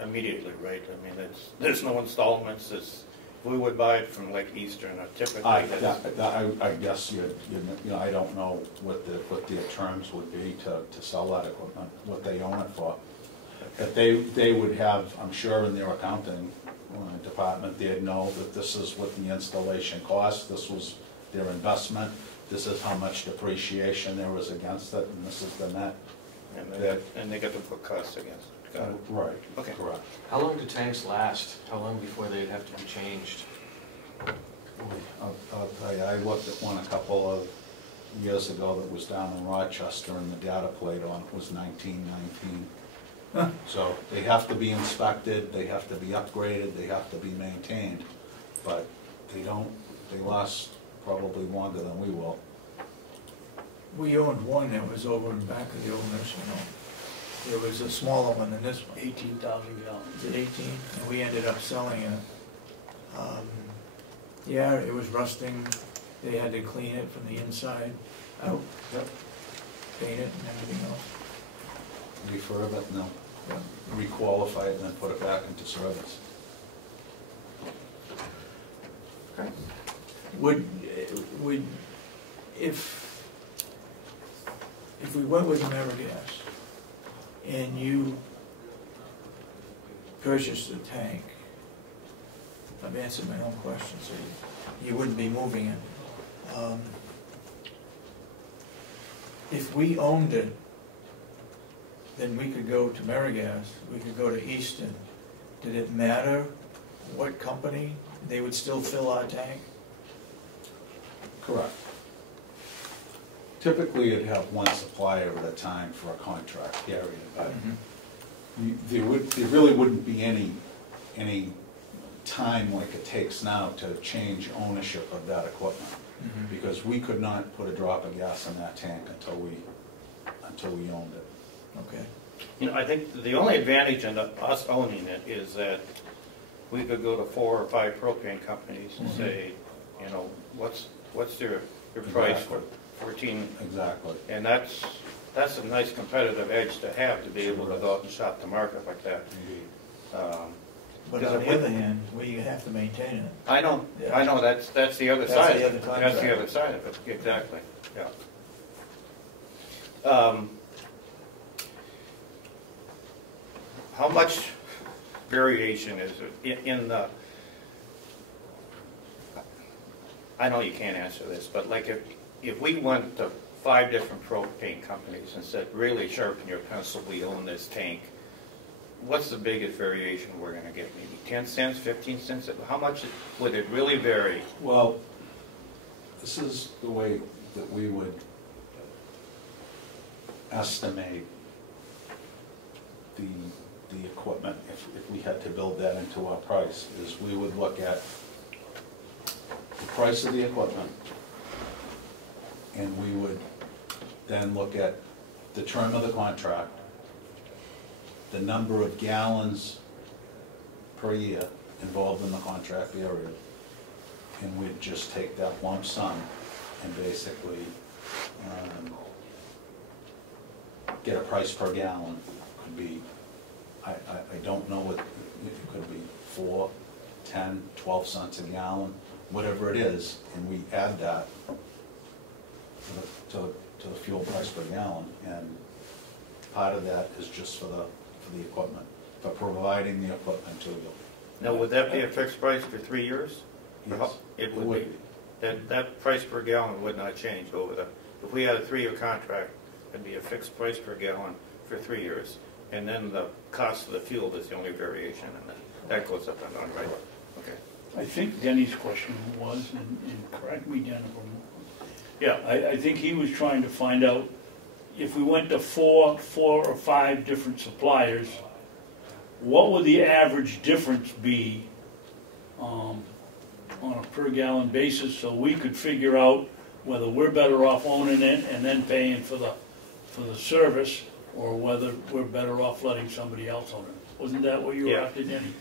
immediately, right? I mean, there's no installments. We would buy it from like Eastern, or typically. I guess I don't know what their terms would be to sell that equipment, what they own it for. But they would have, I'm sure, in their accounting department, they'd know that this is what the installation cost, this was their investment, this is how much depreciation there was against it, and this is the net. And they get to put costs against it. Got it. Right. Okay. Correct. How long do tanks last? How long before they'd have to be changed? I'll tell you, I looked at one a couple of years ago that was down in Rochester, and the data plate on it was 1919. Huh. So they have to be inspected, they have to be upgraded, they have to be maintained, but they last probably longer than we will. We owned one that was over in back of the old nursing home. There was a smaller one than this one. 18,000 gallons. Is it 18? And we ended up selling it. Yeah, it was rusting. They had to clean it from the inside out. Yep. Paint it and everything else. Refurb it, no. Yeah. Requalify it and then put it back into service. Okay. Would if we went with AmeriGas and you purchased a tank, I've answered my own question, so you wouldn't be moving it. If we owned it, then we could go to AmeriGas, we could go to Easton. Did it matter what company? They would still fill our tank? Correct. Typically, you'd have one supplier at a time for a contract period, but there really wouldn't be any time like it takes now to change ownership of that equipment, because we could not put a drop of gas in that tank until we owned it. Okay. I think the only advantage in us owning it is that we could go to 4 or 5 propane companies and say, what's their price for 14? Exactly. And that's a nice competitive edge to have, to be able to go out and shop the market like that. But on the other hand, we have to maintain it. I know, that's the other That's side. the other side. That's the other side of it, exactly, yeah. How much variation is it in the, I know you can't answer this, but like if we went to 5 different propane companies and said, really sharpen your pencil, we own this tank, what's the biggest variation we're going to get? Maybe 10 cents, 15 cents? How much would it really vary? Well, this is the way that we would estimate the equipment, if we had to build that into our price, is we would look at the price of the equipment, and we would then look at the term of the contract, the number of gallons per year involved in the contract period, and we'd just take that lump sum and basically get a price per gallon. Could be, I don't know what, it could be 4, 10, 12 cents a gallon, whatever it is, and we add that to the fuel price per gallon, and part of that is just for the equipment, for providing the equipment to you. Now, would that be a fixed price for 3 years? Yes. It would be. That price per gallon would not change over if we had a 3-year contract, it'd be a fixed price per gallon for 3 years. And then the cost of the fuel is the only variation, and that goes up and down, right? Okay. I think Denny's question was, and correct me, Den, if I'm wrong. Yeah, I think he was trying to find out if we went to four or five different suppliers, what would the average difference be on a per gallon basis, so we could figure out whether we're better off owning it and then paying for the service, or whether we're better off letting somebody else own it? Wasn't that what you were Yeah. after, Denny?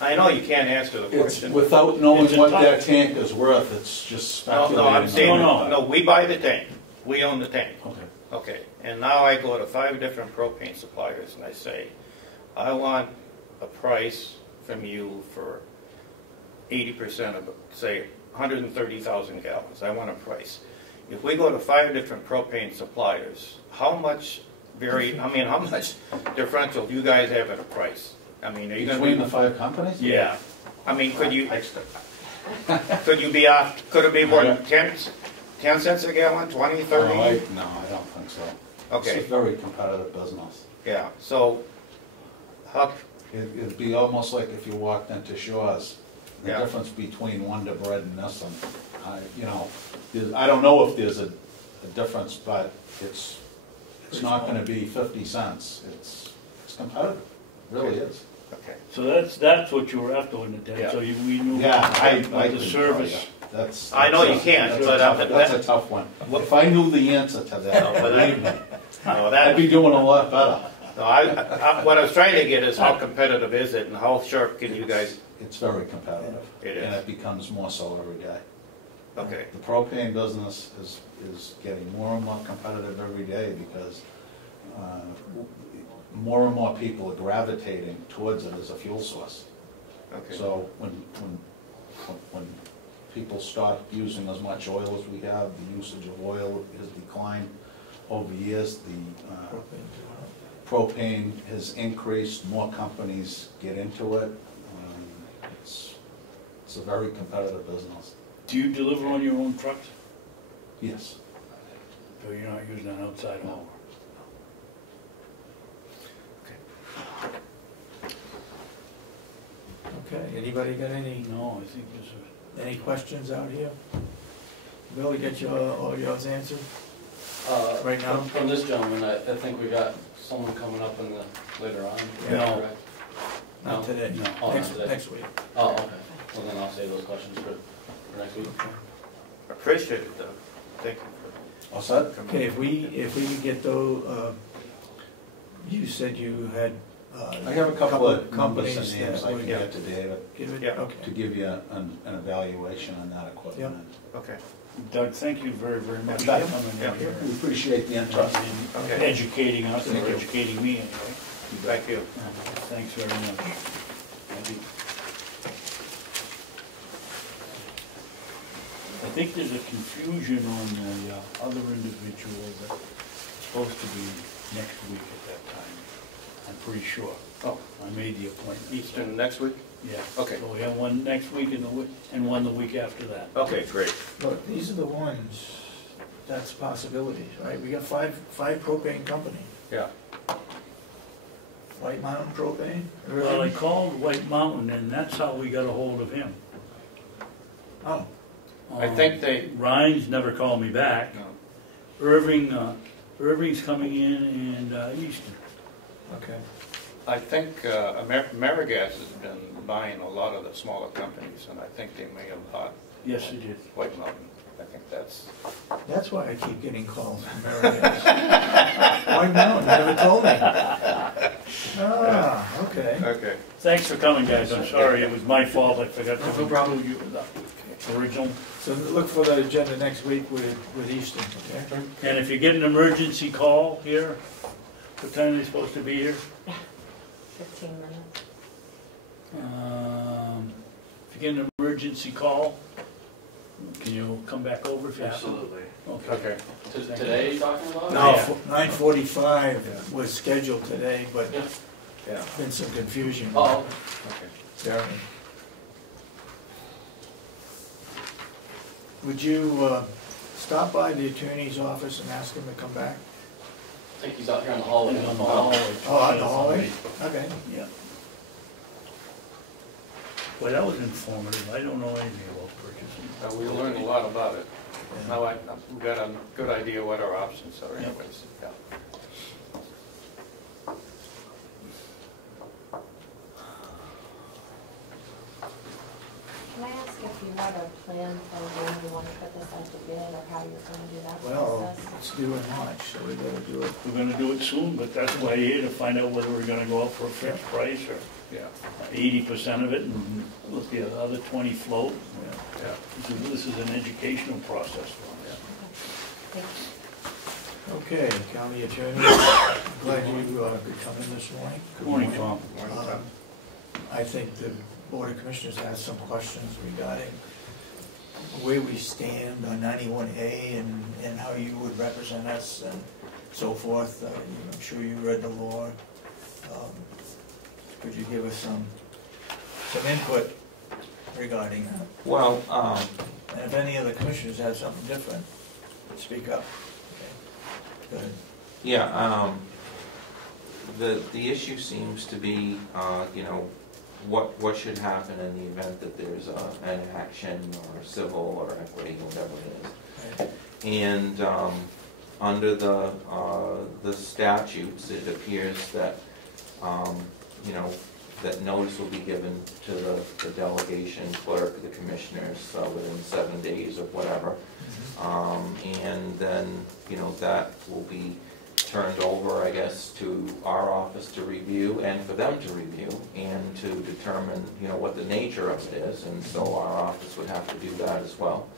I know you can't answer the It's question. without knowing It's a what tough- that tank is worth, it's just No, speculating. no, I'm saying, No, no. no, we buy the tank. We own the tank. Okay. Okay, and now I go to 5 different propane suppliers and I say, I want a price from you for 80% of, say, 130,000 gallons. I want a price. If we go to 5 different propane suppliers, how much differential do you guys have in a price? I mean, are you going to Between the 5 companies? Yeah. I mean, could you be off, could it be more than 10 cents a gallon, 20, 30? No, I don't think so. Okay. It's a very competitive business. Yeah, so, how, It'd be almost like if you walked into Shaw's, the Yeah. difference between Wonder Bread and this, and I don't know if there's a difference, but it's not gonna be 50 cents. It's competitive, it really is. okay. So that's what you were after, wasn't it, Denny? Yeah. So we knew Yeah, I what the couldn't service. tell you. That's. I know you can't, but That's a tough one. If I knew the answer to No, that, but believe me, No, I'd that, be doing a lot better. no, what I was trying to get is how competitive is it and how sharp can you guys, It's very competitive. It is. And it becomes more so every day. okay, The propane business is getting more and more competitive every day because more and more people are gravitating towards it as a fuel source. okay. So when people stop using as much oil as we have, the usage of oil has declined over years. The propane has increased, more companies get into it. It's a very competitive business. Do you deliver on your own trucks? Yes. So you're not using an outside hauler? Okay, anybody got any No, I think this is. Any questions out here? Bill, you get all yours answered? Right now? From this gentleman, I think we got someone coming up in the, later on. No. correct? Not No? today, No. Oh, not next, today. next week. Oh, okay. Well, then I'll save those questions for next week. Appreciate it, though. Thank you All set? for coming. Okay, if we could get those, you said you had, I have a couple of companies numbers and names that I would can get to David give it, Yeah. okay. to give you an evaluation on that equipment. Okay, Doug, thank you very, very much for Yeah. coming Yeah. in here We appreciate the interest. and Okay. educating us, or Thank you. educating me anyway. thank you. Thanks very much. Thank you. I think there's a confusion on the other individual that's supposed to be next week at that time. I'm pretty sure. Oh, I made the appointment. Eastern next week? Yeah. Okay. So we have one next week and one the week after that. Okay, great. But these are the ones, that's possibilities, right? We got five propane companies. Yeah. White Mountain Propane? Well, I called White Mountain and that's how we got a hold of him. Oh, I think they- Rhines never called me back. No. Irving's coming in and Eastern. okay. I think AmeriGas has been buying a lot of the smaller companies, and I think they may have bought Yes, it is. White Mountain. I think that's, That's why I keep getting calls from Americans. White Mountain, never told me. Ah, okay. okay. Thanks for coming, guys. I'm sorry, it was my fault. I forgot to include you with the original. So look for the agenda next week with Easton, okay? And if you get an emergency call here, what time are they supposed to be here? 15 minutes. If you get an emergency call, can you come back over if you have to? Absolutely. Okay. Okay. Today you're talking about? No, Yeah. 9:45 was scheduled today, but Yeah. Yeah. been some confusion. Oh, Okay. Apparently. Would you stop by the attorney's office and ask him to come back? I think he's out here in the hallway. On the hallway. Oh, out in the hallway? Okay. Yeah. Well, that was informative. I don't know anything about purchasing. We learned a lot about it. Yeah. Now I've got a good idea what our options are anyways. Yeah. It's due in March, so we better do it. We're gonna do it soon, but that's why you're here, to find out whether we're gonna go out for a fixed price or Yeah. 80% of it and let the other 20 float. Yeah. This is an educational process for us. Thank you. Okay, County Attorney, glad you could come in this morning. Good morning, Tom. I think the Board of Commissioners has some questions regarding where we stand on 91A and how you would represent us and so forth. I'm sure you read the law. Could you give us some input regarding that? Well, And if any of the commissioners have something different, speak up. Okay. Go ahead. yeah, the issue seems to be, what should happen in the event that there's an action or civil or equity, whatever it is. Right. And under the statutes, it appears that, that notice will be given to the delegation clerk, the commissioners, within 7 days or whatever. And then, that will be turned over, I guess, to our office to review and for them to review and to determine, what the nature of it is. And so our office would have to do that as well.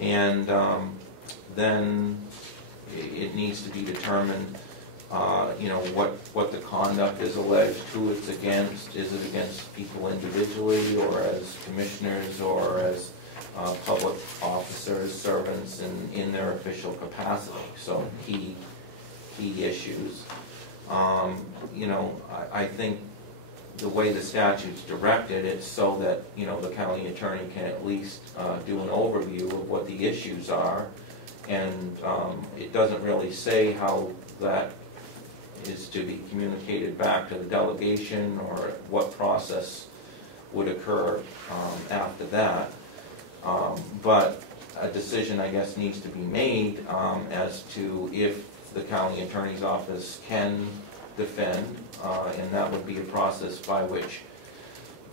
And then it needs to be determined, what the conduct is alleged, who it's against. Is it against people individually or as commissioners or as public officers, servants in their official capacity? So key issues. I think the way the statute's directed, it's so that, the county attorney can at least do an overview of what the issues are. And it doesn't really say how that is to be communicated back to the delegation or what process would occur after that. But a decision, I guess, needs to be made as to if the county attorney's office can defend, and that would be a process by which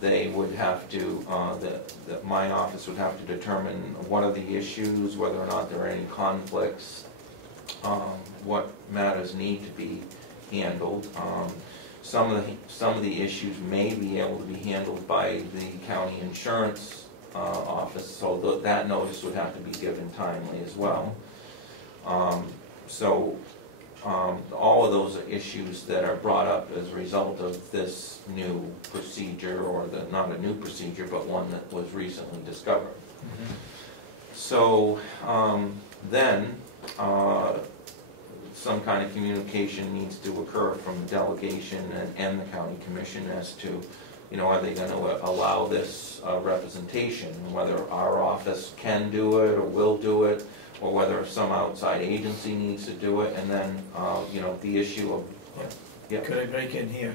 they would have to, my office would have to determine what are the issues, whether or not there are any conflicts, what matters need to be handled. Some of the issues may be able to be handled by the county insurance office, so that notice would have to be given timely as well. All of those are issues that are brought up as a result of this new procedure, or not a new procedure, but one that was recently discovered. So then some kind of communication needs to occur from the delegation and the county commission as to, are they going to allow this representation, whether our office can do it or will do it, or whether some outside agency needs to do it, and then, the issue of... Yeah. Could I break in here?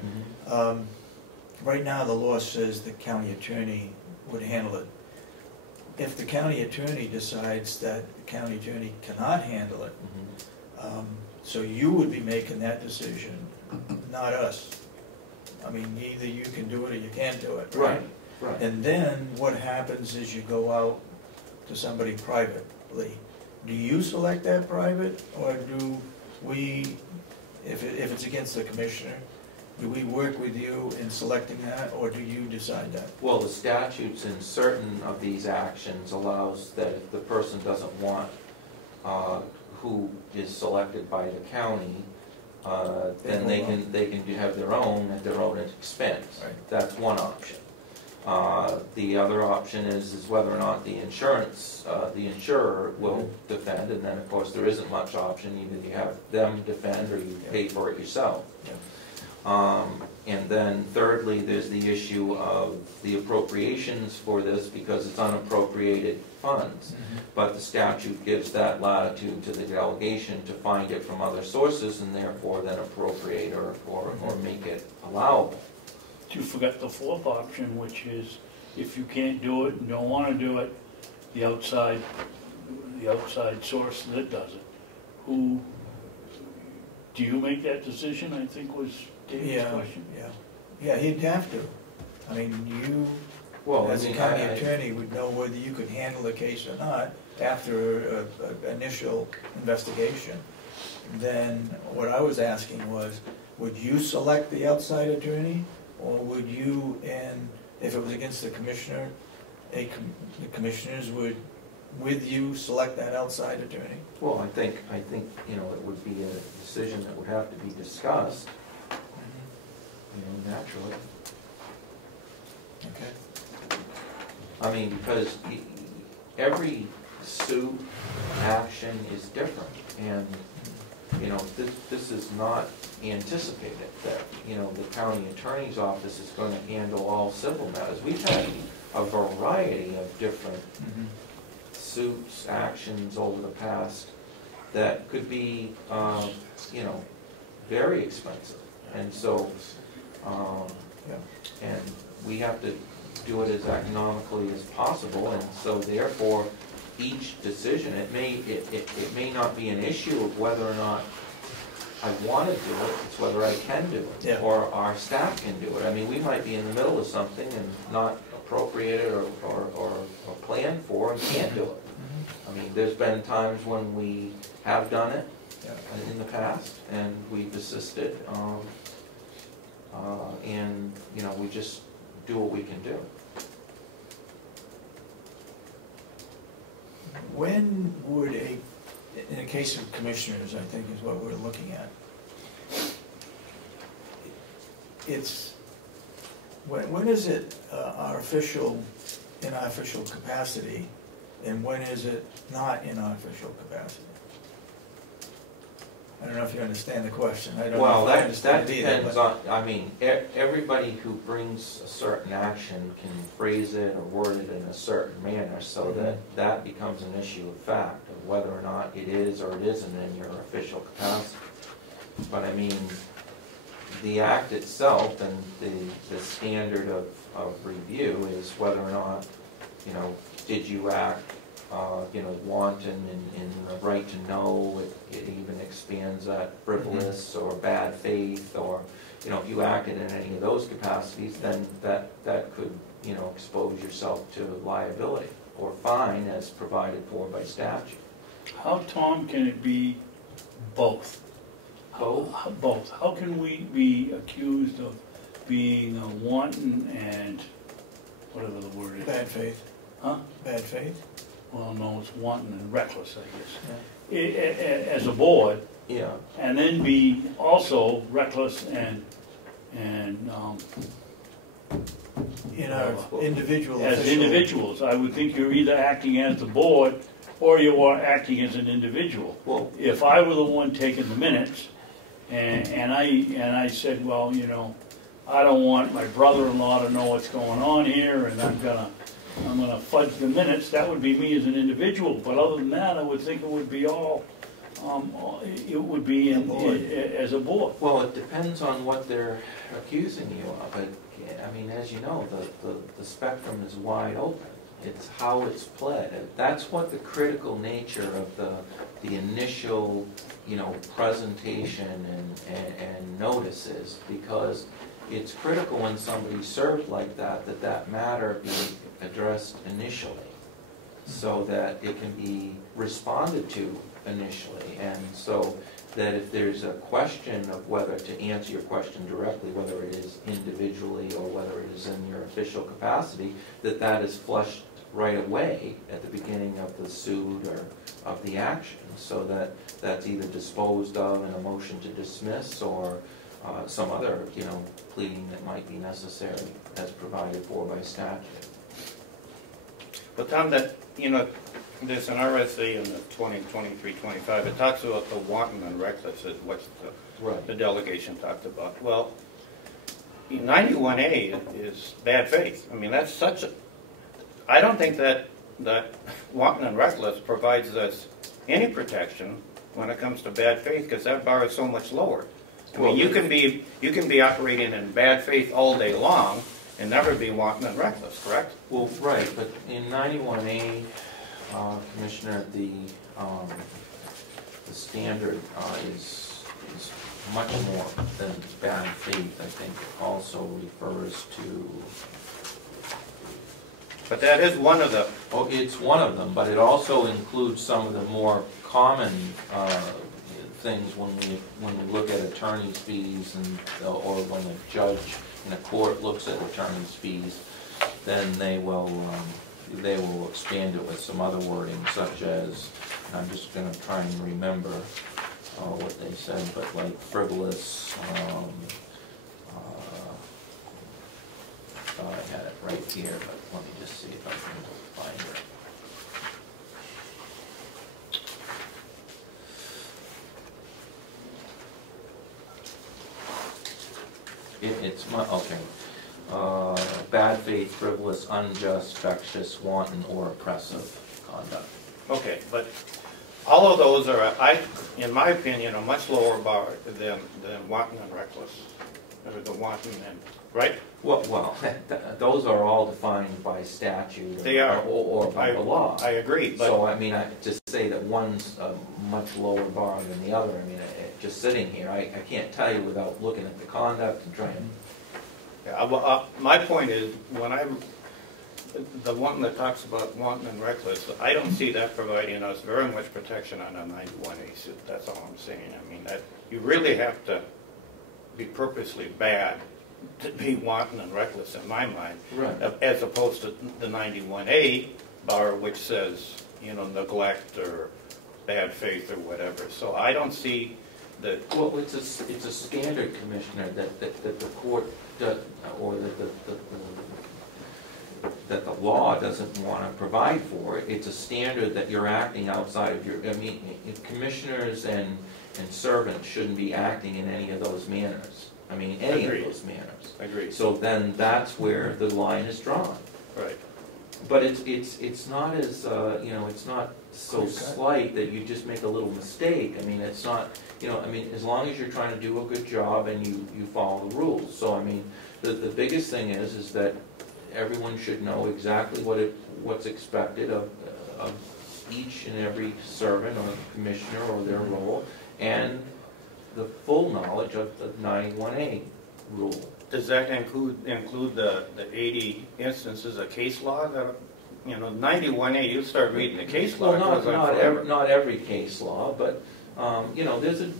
Right now, the law says the county attorney would handle it. If the county attorney decides that the county attorney cannot handle it, so you would be making that decision, not us. I mean, either you can do it or you can't do it, right? Right. And then what happens is you go out to somebody privately. Do you select that private, or do we, if it's against the commissioner, do we work with you in selecting that, or do you decide that? Well, the statutes in certain of these actions allows that if the person doesn't want who is selected by the county, then they can have their own at their own expense. Right. That's one option. The other option is whether or not the insurer will defend, and then of course there isn't much option. Either you have them defend or you pay for it yourself. And then thirdly, there's the issue of the appropriations for this, because it's unappropriated funds. But the statute gives that latitude to the delegation to find it from other sources and therefore then appropriate or make it allowable. You forgot the fourth option, which is if you can't do it and don't want to do it, the outside source that does it. Who, do you make that decision, I think was David's question? Yeah, he'd have to. I mean, Well, as a county attorney, would know whether you could handle the case or not after an initial investigation. Then what I was asking was, would you select the outside attorney, or would you, and if it was against the commissioner, the commissioners would, with you, select that outside attorney? Well, I think, you know, it would be a decision that would have to be discussed, you know, naturally. Okay. I mean, because every suit, action is different, and, you know, this is not anticipated, that, you know, the county attorney's office is going to handle all civil matters. We've had a variety of different suits, actions over the past that could be, you know, very expensive. And so, and we have to do it as economically as possible, and so therefore, each decision, it may not be an issue of whether or not I want to do it, it's whether I can do it, or our staff can do it. I mean, we might be in the middle of something and not appropriate it or plan for and can't do it. I mean, there's been times when we have done it in the past, and we've assisted, and, you know, we just do what we can do. When would in a case of commissioners, I think is what we're looking at, when is it our official, in our official capacity, and when is it not in our official capacity? I don't know if you understand the question. I don't know if I understand it either. That depends on, I mean, everybody who brings a certain action can phrase it or word it in a certain manner, so that becomes an issue of fact of whether or not it is or it isn't in your official capacity. But I mean, the act itself and the standard of review is whether or not, you know, did you act you know, wanton in the right to know, it even expands that frivolous or bad faith, or, you know, if you acted in any of those capacities, then that could, you know, expose yourself to liability or fine as provided for by statute. How, Tom, can it be both? Both. How can we be accused of being wanton and whatever the word is? Bad faith. Huh? Bad faith? Well, no, it's wanton and reckless, I guess. As a board. Yeah. And then be also reckless and in our individual as official... individuals. I would think you're either acting as the board or you are acting as an individual. Well, if I were the one taking the minutes and I said, well, you know, I don't want my brother-in-law to know what's going on here, and I'm gonna fudge the minutes, that would be me as an individual. But other than that, I would think it would be all, it would be as a board. Well, it depends on what they're accusing you of. But, I mean, as you know, the spectrum is wide open. It's how it's pled. That's what the critical nature of the initial, you know, presentation and notice is, because it's critical when somebody's served like that matter be addressed initially, so that it can be responded to initially, and so that if there's a question of whether to answer your question directly, whether it is individually or whether it is in your official capacity, that is flushed right away at the beginning of the suit or of the action, so that that's either disposed of in a motion to dismiss or some other, you know, pleading that might be necessary as provided for by statute. But Tom, that, you know, there's an RSA in the 2023-25. It talks about the wanton and reckless, is what the delegation talked about. Well, 91A is bad faith. I mean, that's such a... I don't think that wanton and reckless provides us any protection when it comes to bad faith, because that bar is so much lower. I mean, you can be operating in bad faith all day long and never be wanton and reckless, correct? Well, right, but in 91A, Commissioner, the standard is much more than bad faith. I think it also refers to But that is one of the, Oh, it's one of them, but it also includes some of the more common things when we look at attorney's fees and, or when a judge in a court looks at attorney's fees, then they will expand it with some other wording, such as, I'm just gonna try and remember what they said, but like frivolous, I thought I had it right here, but let me just see if I can find it. It's my, okay. Bad faith, frivolous, unjust, vexatious, wanton, or oppressive conduct. okay, but all of those are, in my opinion, a much lower bar than wanton and reckless, or the wanton and, right? Well, those are all defined by statute. They are. Or by the law. I agree, but. So, I mean, to say that one's a much lower bar than the other, I mean, just sitting here, I can't tell you without looking at the conduct and trying. Yeah, well, my point is, when the one that talks about wanton and reckless, I don't see that providing us very much protection on a 91A suit. That's all I'm saying. I mean, that you really have to be purposely bad to be wanton and reckless in my mind, Right. as opposed to the 91A bar, which says, neglect or bad faith or whatever. So I don't see that. Well, it's a standard, Commissioner, that the court does, or that the law doesn't want to provide for. It's a standard that you're acting outside of your. I mean, commissioners and servants shouldn't be acting in any of those manners. I mean, any Agreed. of those manners. Agreed. So then that's where the line is drawn. Right. But it's not as it's not so slight that you just make a little mistake. I mean, it's not I mean, as long as you're trying to do a good job and you follow the rules. So I mean, the biggest thing is that everyone should know exactly what's expected of each and every servant or commissioner or their role, and the full knowledge of the 91A rule. Does that include the 80 instances of case law that, 91A, you start reading the case law. Well, not every case law, but,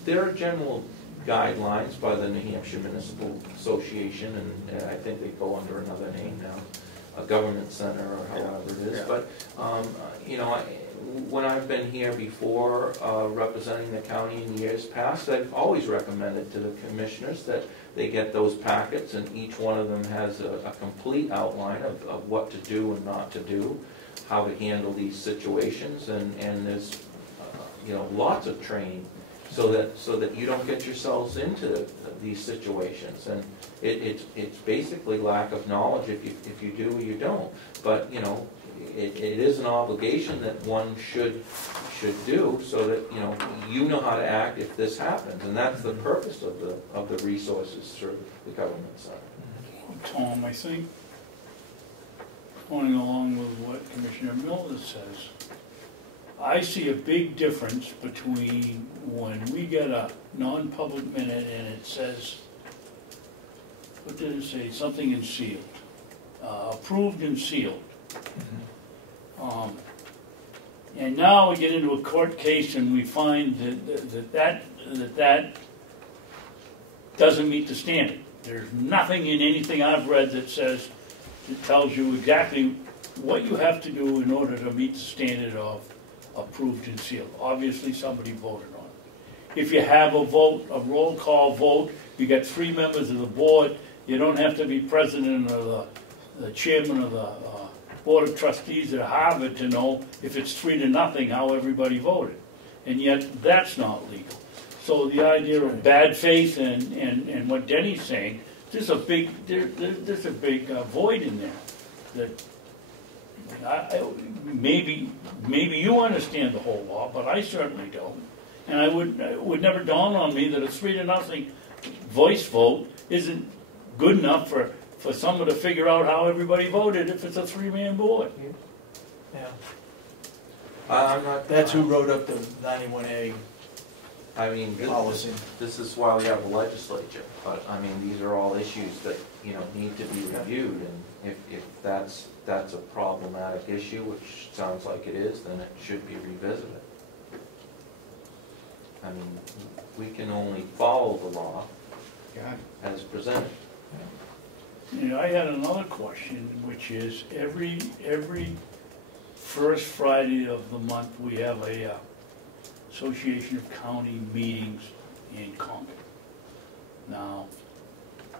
there are general guidelines by the New Hampshire Municipal Association, and I think they go under another name now, a government center or however it is. Yeah. But, when I've been here before representing the county in years past, I've always recommended to the commissioners that they get those packets, and each one of them has a complete outline of what to do and not to do, how to handle these situations, and there's lots of training so that you don't get yourselves into these situations. And it's basically lack of knowledge if you do or you don't. But it is an obligation that one should do, so that you know how to act if this happens, and that's the purpose of the resources through the government center. Tom, I think, going along with what Commissioner Miller says, I see a big difference between when we get a non-public minute and it says, what did it say, something in sealed, approved and sealed. And now we get into a court case and we find that doesn't meet the standard. There's nothing in anything I've read that tells you exactly what you have to do in order to meet the standard of approved and sealed. Obviously somebody voted on it. If you have a vote, a roll call vote, you got 3 members of the board, you don't have to be president or the chairman of the Board of Trustees at Harvard to know if it's 3-0 how everybody voted. And yet that's not legal. So the idea of bad faith and what Denny's saying, there's a big void in there. That maybe you understand the whole law, but I certainly don't. And it would never dawn on me that a 3-0 voice vote isn't good enough for someone to figure out how everybody voted if it's a 3-man board. Yeah. That's who wrote up the 91A I mean, policy. this is why we have a legislature, but, I mean, these are all issues that, you know, need to be reviewed, and if that's a problematic issue, which sounds like it is, then it should be revisited. I mean, we can only follow the law as presented. You know, I had another question, which is every first Friday of the month, we have a Association of County meetings in Concord. Now,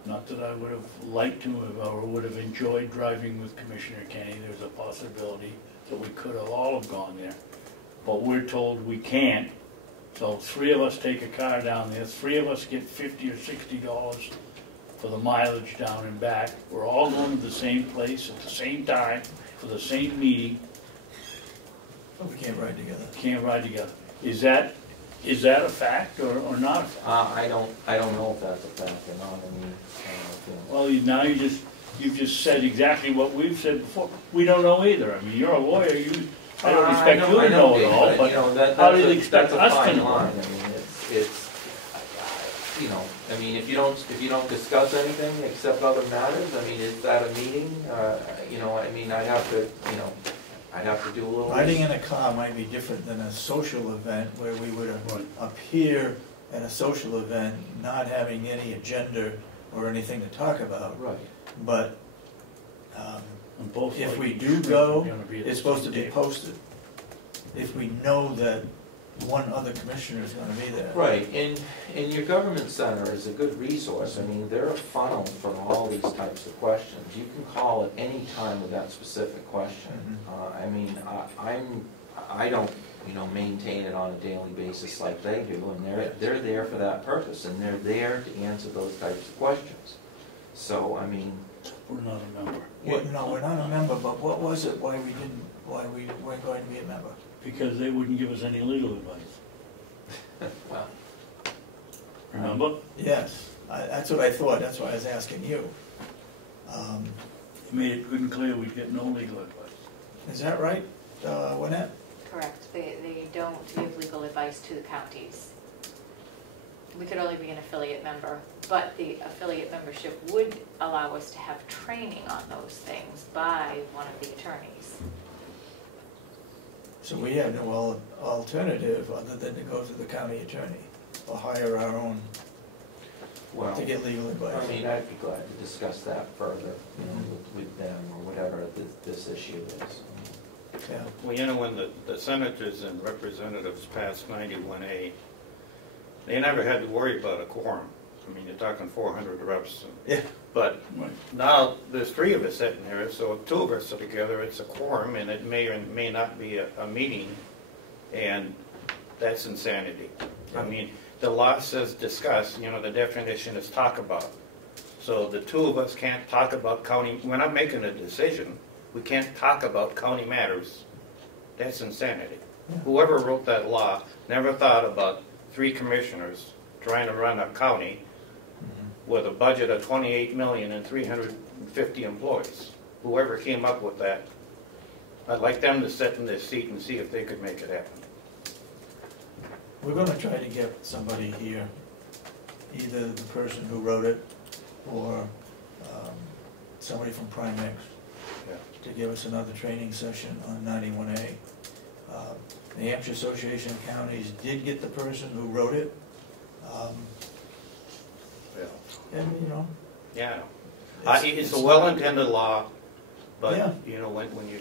not that I would have liked to have, or would have enjoyed driving with Commissioner Kenny. There's a possibility that we could have all have gone there, but we're told we can't. So 3 of us take a car down there, 3 of us get $50 or $60 for the mileage down and back. We're all going to the same place at the same time for the same meeting. But we can't ride together. Can't ride together. Is that a fact or not a fact? I don't know if that's a fact or not. I mean, Well, now you've just said exactly what we've said before. We don't know either. I mean, you're a lawyer. I don't expect you to know it all, but you know, how do you expect us to know? I mean, it's you know, I mean, if you don't discuss anything except other matters, I mean, is that a meeting? You know, I mean, I'd have to do a little. Riding in a car might be different than a social event where we would appear at a social event not having any agenda or anything to talk about. Right. But if we do go, it's supposed to be posted. If we know that one other commissioner is going to be there. Right, and your government center is a good resource. I mean, they're a funnel for all these types of questions. You can call at any time with that specific question. I mean, I don't, you know, maintain it on a daily basis like they do, and they're there for that purpose, and they're there to answer those types of questions. So, I mean, We're not a member. No, we're not a member, but what was it, why we weren't going to be a member? Because they wouldn't give us any legal advice. well, Remember? Yes, that's what I thought, that's why I was asking you. They made it good and clear we'd get no legal advice. Is that right, Lynette? Correct. They don't give legal advice to the counties. We could only be an affiliate member, but the affiliate membership would allow us to have training on those things by one of the attorneys. So we have no alternative other than to go to the county attorney or hire our own well, to get legal advice. I mean, I'd be glad to discuss that further, you know, with them or whatever this issue is. Yeah. Well, you know, when the senators and representatives passed 91A, they never had to worry about a quorum. I mean, you're talking 400 reps. Yeah. But now there's 3 of us sitting here, so if 2 of us are together, it's a quorum, and it may or may not be a meeting, and that's insanity. I mean, the law says discuss, you know, the definition is talk about. So the 2 of us can't talk about county, we're not making a decision. We can't talk about county matters. That's insanity. Yeah. Whoever wrote that law never thought about 3 commissioners trying to run a county with a budget of $28 million and 350 employees. Whoever came up with that, I'd like them to sit in this seat and see if they could make it happen. We're going to try to get somebody here, either the person who wrote it or somebody from Primex, to give us another training session on 91A. The Hampshire Association of Counties did get the person who wrote it. And, you know. Yeah. It's a well-intended law, but, yeah. You know, when you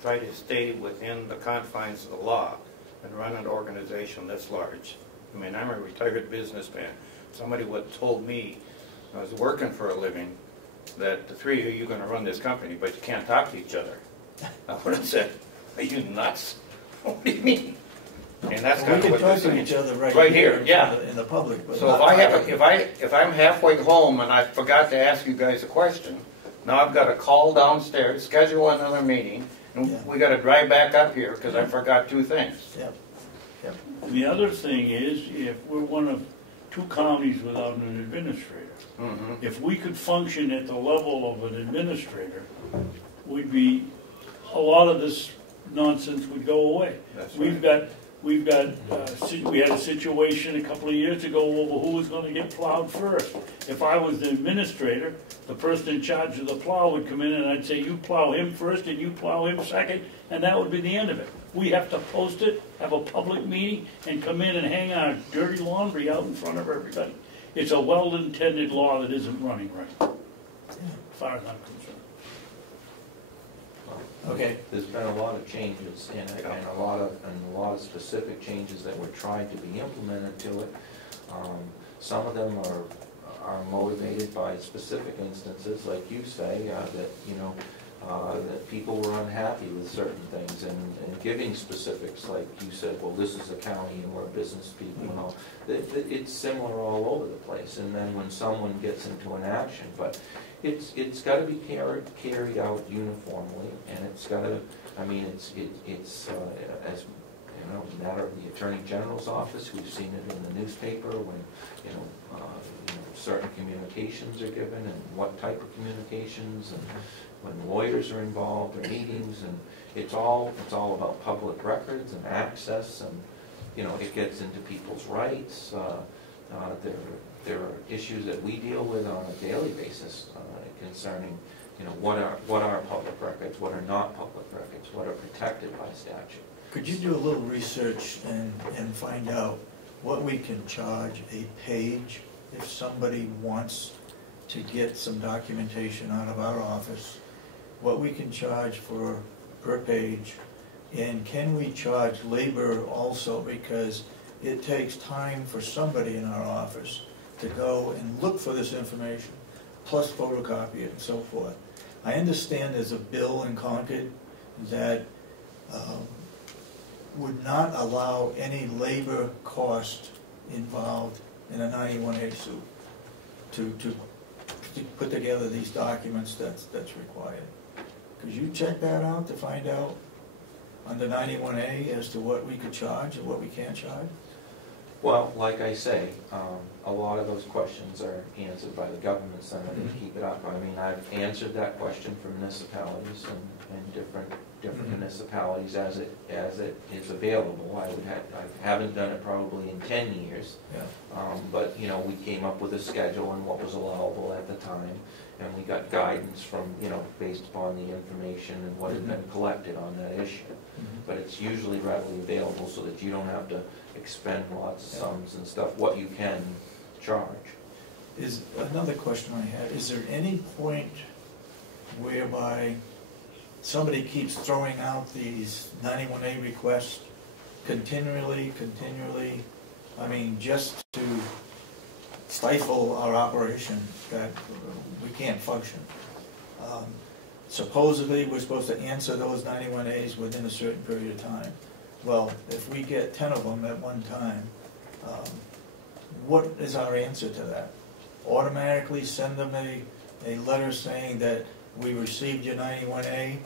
try to stay within the confines of the law and run an organization this large. I mean, I'm a retired businessman. Somebody would have told me, I was working for a living, that the 3 of you are going to run this company, but you can't talk to each other. I would have said, are you nuts? What do you mean? And that's well, kind of what we can talk to each other right here, yeah. In the public. But so if I'm halfway home and I forgot to ask you guys a question, now I've got to call downstairs, schedule another meeting, and we got to drive back up here because I forgot 2 things. Yep. Yep. The other thing is, if we're one of 2 counties without an administrator, if we could function at the level of an administrator, we'd be, a lot of this nonsense would go away. That's We've right. got We've got, we had a situation a couple of years ago over who was gonna get plowed first. If I was the administrator, the person in charge of the plow would come in and I'd say, you plow him first and you plow him second, and that would be the end of it. We have to post it, have a public meeting, and come in and hang our dirty laundry out in front of everybody. It's a well-intended law that isn't running right, as far as I'm concerned. Okay. There's been a lot of changes and a lot of specific changes that were tried to be implemented to it. Some of them are motivated by specific instances, like you say, that you know that people were unhappy with certain things, and giving specifics, like you said, well, this is a county and we're business people and all. It's similar all over the place. And then when someone gets into an action, but it's got to be carried out uniformly, and it's got to. I mean, it's as you know, a matter of the Attorney General's office. We've seen it in the newspaper when certain communications are given, and what type of communications, and when lawyers are involved, or meetings, and it's all about public records and access, and it gets into people's rights. There are issues that we deal with on a daily basis concerning, what are public records, what are not public records, what are protected by statute. Could you do a little research and find out what we can charge a page if somebody wants to get some documentation out of our office, what we can charge for per page, and can we charge labor also, because it takes time for somebody in our office to go and look for this information, plus photocopy it and so forth. I understand there's a bill in Concord that would not allow any labor cost involved in a 91A suit to put together these documents that's required. Could you check that out to find out under 91A as to what we could charge and what we can't charge? Well, like I say, a lot of those questions are answered by the government center. They keep it up. I mean, I've answered that question for municipalities and different municipalities as it is available. I haven't done it probably in 10 years. Yeah. But we came up with a schedule and what was allowable at the time, and we got guidance from based upon the information and what had been collected on that issue. But it's usually readily available so that you don't have to expend lots of sums and stuff, what you can charge. Is another question I had, is there any point whereby somebody keeps throwing out these 91A requests continually, I mean, just to stifle our operation, that we can't function? Supposedly, we're supposed to answer those 91As within a certain period of time. Well, if we get 10 of them at one time, what is our answer to that? Automatically send them a letter saying that we received your 91A,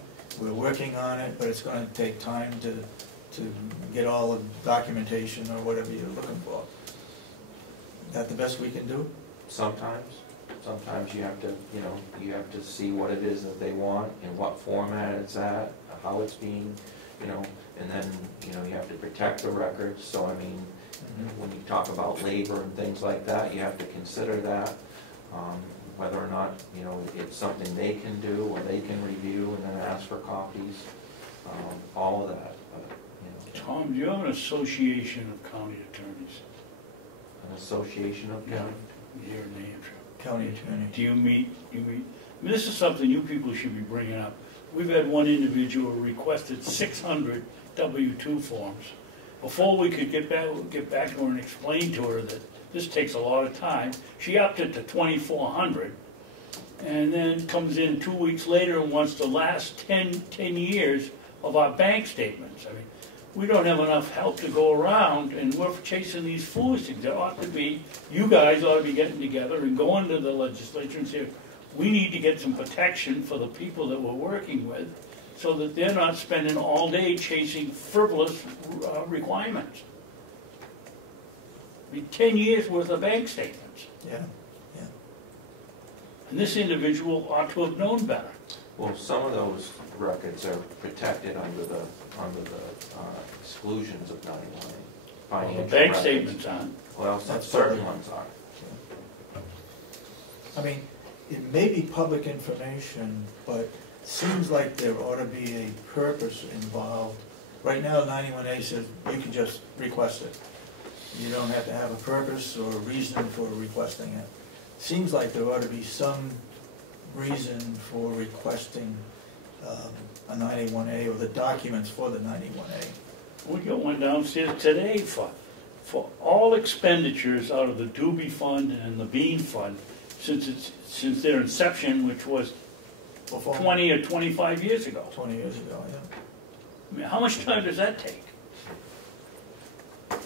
we're working on it, but it's going to take time to get all the documentation or whatever you're looking for. Is that the best we can do? Sometimes you have to, you have to see what it is that they want, in what format it's at, how it's being, and then, you have to protect the records. So, I mean, when you talk about labor and things like that, you have to consider that, whether or not, it's something they can do or they can review and then ask for copies, all of that. Tom, do you have an association of county attorneys? An association of county? Here in New Hampshire. County attorney. Do you meet? I mean, this is something you people should be bringing up. We've had one individual requested 600 W-2 forms. Before we could get back to her and explain to her that this takes a lot of time, she upped it to 2,400, and then comes in 2 weeks later and wants the last 10 years of our bank statements. I mean, we don't have enough help to go around, and we're chasing these foolish things. That ought to be, you guys ought to be getting together and going to the legislature and saying, we need to get some protection for the people that we're working with so that they're not spending all day chasing frivolous requirements. I mean, 10 years worth of bank statements. Yeah. And this individual ought to have known better. Well, some of those records are protected under the exclusions of 91A. Well, Financial the bank records. statements aren't. Well, That's certain public. ones are. I mean, it may be public information, but it seems like there ought to be a purpose involved. Right now, 91A says you can just request it. You don't have to have a purpose or a reason for requesting it. Seems like there ought to be some reason for requesting a 91A or the documents for the 91A. We got one downstairs today for all expenditures out of the Doobie Fund and the Bean Fund since their inception, which was Before 20 or 25 years ago. 20 years ago, yeah. I mean, how much time does that take?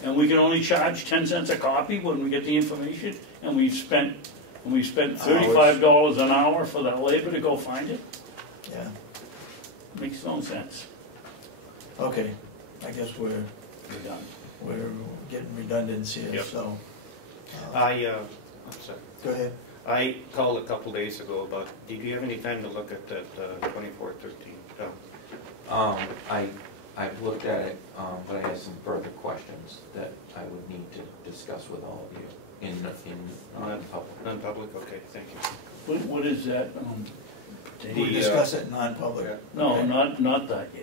And we can only charge 10 cents a copy when we get the information, and we've spent $35 an hour for that labor to go find it? Yeah, Makes no sense. okay, I guess we're We're done. getting redundant here, Yep. so. I'm sorry. Go ahead. I called a couple days ago about, did you have any time to look at that 2413? I've looked at it, but I have some further questions that I would need to discuss with all of you in non-public. Non-public, okay, thank you. What is that? We discuss it in non-public. Yeah. No, Okay.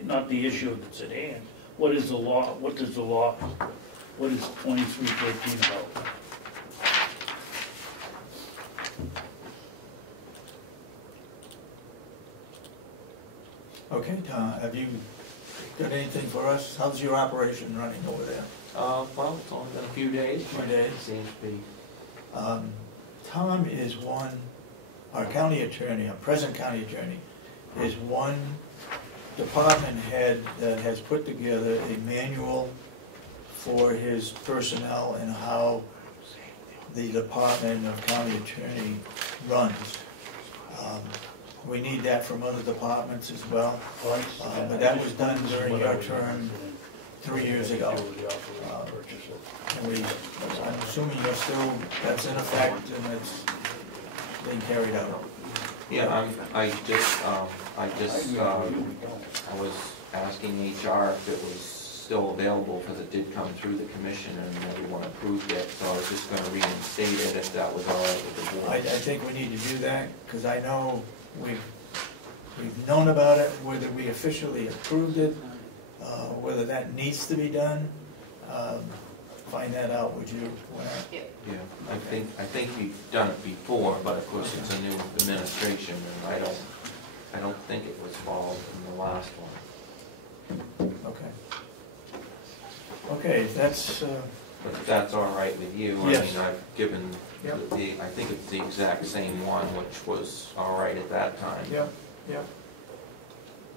not the issue that's at hand. What is the law, what is 2313 about? Okay, Tom, have you got anything for us? How's your operation running over there? Well, it's only been a few days. Few days. Seems to be. Tom is our county attorney, our present county attorney, is one department head that has put together a manual for his personnel and how the Department of County Attorney runs. We need that from other departments as well, but that was done during your term 3 years ago. And I'm assuming that's in effect and it's being carried out. Yeah, I was asking HR if it was still available because it did come through the commission and everyone approved it, so I was just gonna reinstate it if that was all right with the board. I think we need to do that, because I know we've known about it, whether we officially approved it, whether that needs to be done. Find that out, would you? Yep. Yeah, I think we've done it before, but of course it's a new administration and I don't think it was followed in the last one. Okay. Okay, that's, But if that's all right with you, Yes. I mean, I've given Yep. I think it's the exact same one, which was all right at that time. yep.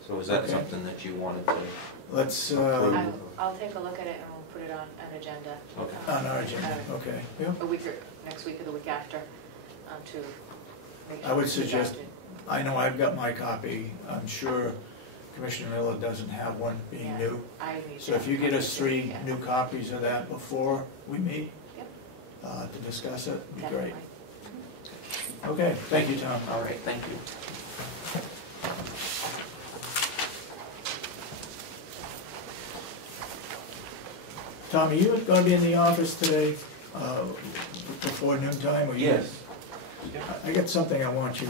So is that Okay. something that you wanted to Let's, I'll take a look at it and we'll put it on an agenda. Okay. on our agenda, okay, yeah. A week or, next week or the week after, to make sure. I would it's suggest, adopted. I know I've got my copy, I'm sure Commissioner Miller doesn't have one being Yeah, new. I need So that. if you get us 3 Yeah. new copies of that before we meet, Yep. to discuss it, would be Definitely. great. Okay, thank you, Tom. All right, thank you. Tom, are you gonna be in the office today, before noon time, or you? Yes. I got something I want you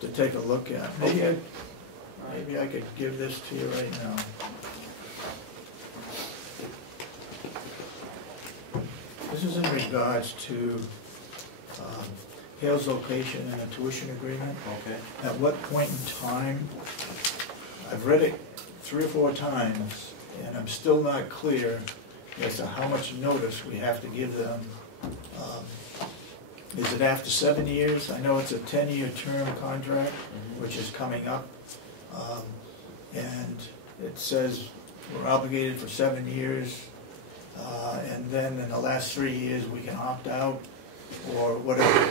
to take a look at. Maybe I could give this to you right now. This is in regards to Hale's location and a tuition agreement. Okay. At what point in time, I've read it 3 or 4 times, and I'm still not clear as to how much notice we have to give them. Is it after 7 years? I know it's a 10-year term contract, which is coming up. And it says we're obligated for 7 years, and then in the last 3 years, we can opt out, or whatever.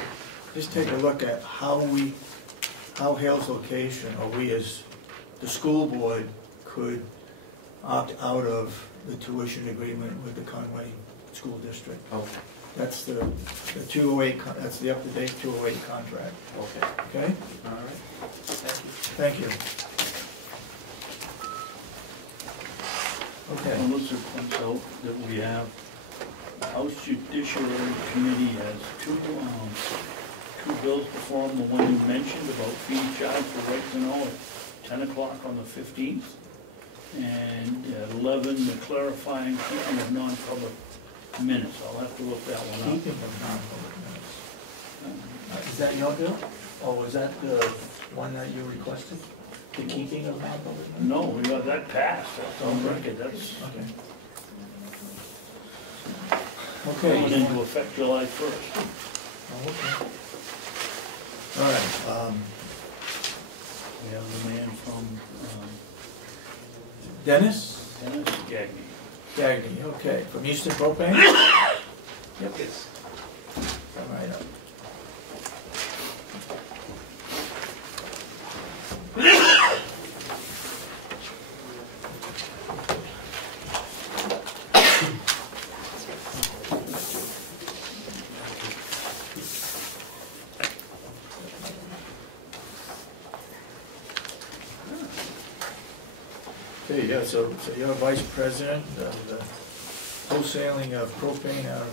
Just take a look at how Hale's location, or we as the school board, could opt out of the tuition agreement with the Conway School District. Okay. That's the 208, that's the up-to-date 208 contract, Okay, okay? all right. Thank you. Okay. Melissa points out that we have, the House Judiciary Committee has two bills before them. The one you mentioned about fee charge for right to know at 10 o'clock on the 15th. And at 11, the clarifying keeping of non-public minutes. I'll have to look that one up. Keeping of non-public minutes. Is that your bill? Or was that the one that you requested? The keeping of non-public minutes? No, we got that passed, that's on record, that's Okay. going into effect July 1st. Okay. All right, We have the man from Dennis Gagny. Gagny, okay, from Eastern Propane? Yep. Yes. Come right up. Okay, yeah, so you're vice president of the wholesaling of propane out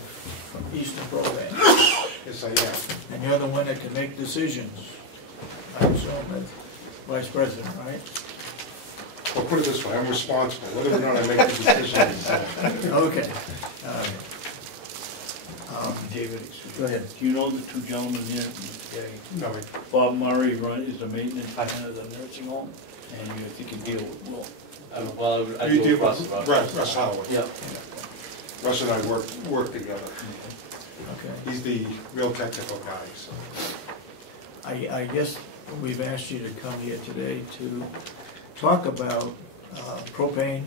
from Eastern Propane. Yes, I am. And you're the one that can make decisions, I assume, as vice president, right? Well, put it this way, I'm responsible, whether or not I make the decision. Okay, all right. David, Go ahead. do you know the two gentlemen here, Mr. Gagny? No, Bob Murray is the maintenance man of the nursing home, and you think you deal with Will. Well, I you do deal across with the road. Russ Howard. Yep. Russ and I work together. Okay. He's the real technical guy, so. I guess we've asked you to come here today to talk about propane,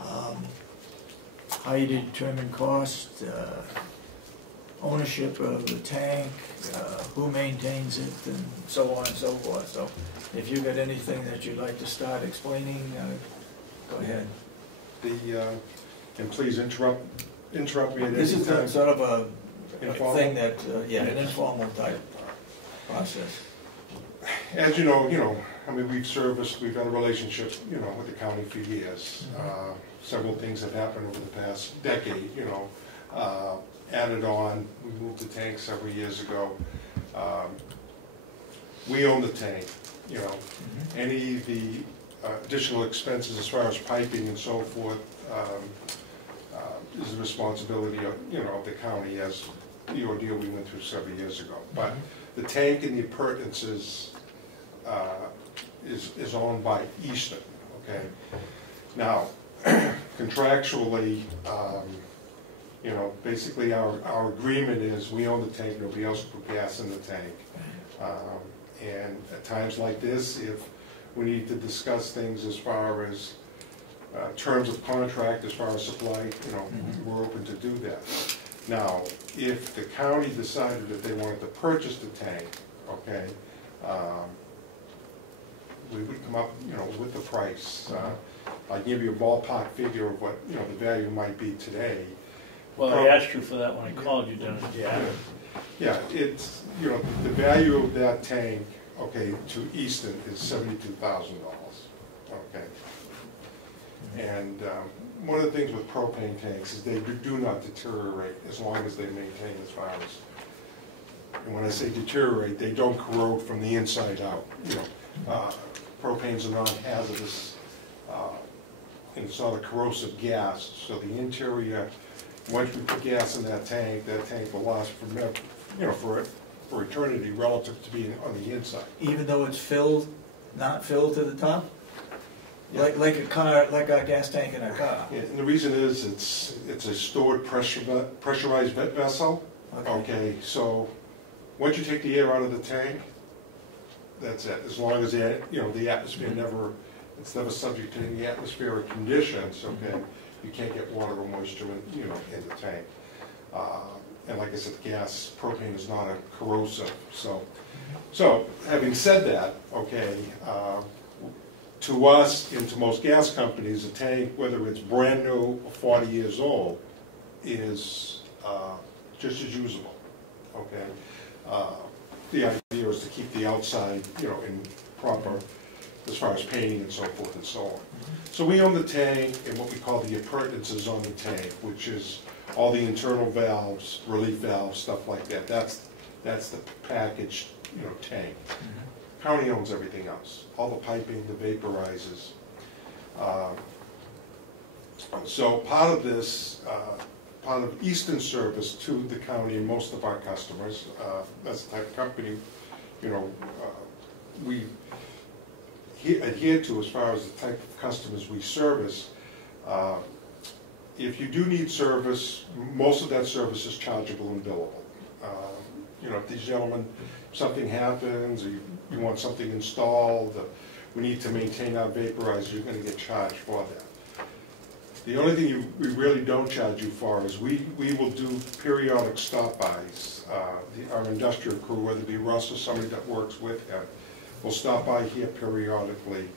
how you determine cost, ownership of the tank, who maintains it, and so on and so forth. So if you've got anything that you'd like to start explaining, go ahead. And please interrupt me at any This is time. sort of a Informal? thing that, yeah, an informal type process. As you know, I mean, we've had a relationship, with the county for years. Several things have happened over the past decade, added on. We moved the tank several years ago. We own the tank, Any of the additional expenses as far as piping and so forth is the responsibility of, the county, as the ordeal we went through several years ago. But the tank and the appurtenances is owned by Eastern, okay? Now, contractually, basically our agreement is we own the tank, nobody else will put gas in the tank. And at times like this, if we need to discuss things as far as terms of contract, as far as supply, we're open to do that. Now, if the county decided that they wanted to purchase the tank, okay, we would come up, with the price. I'll give you a ballpark figure of what, the value might be today. Well, I asked you for that when I called you, Dennis. Yeah, it's, the value of that tank, okay, to Easton is $72,000, okay? And one of the things with propane tanks is they do not deteriorate as long as they maintain as far as, and when I say deteriorate, they don't corrode from the inside out. Propane's a non-hazardous, and it's not a corrosive gas, so the interior, once we put gas in that tank will last for eternity relative to being on the inside. Even though it's filled, not filled to the top? Like a car, like a gas tank in a car? Yeah, and the reason is it's a stored pressurized vessel. Okay, so once you take the air out of the tank, that's it. As long as the atmosphere it's never subject to any atmospheric conditions, okay, you can't get water or moisture in the tank. And like I said, propane is not a corrosive. So having said that, okay, to us and to most gas companies, a tank, whether it's brand new or 40 years old, is just as usable, okay? The idea is to keep the outside, in proper, as far as painting and so forth and so on. So we own the tank and what we call the appurtenances on the tank, which is all the internal valves, relief valves, stuff like that. That's the packaged, tank. County owns everything else, all the piping, the vaporizers. So part of this, part of Eastern service to the county and most of our customers, that's the type of company, we adhere to as far as the type of customers we service. If you do need service, most of that service is chargeable and billable. If these gentlemen, something happens, or you want something installed, we need to maintain our vaporizer, you're going to get charged for that. The only thing we really don't charge you for is we will do periodic stop-bys. Our industrial crew, whether it be Russ or somebody that works with him, will stop by here periodically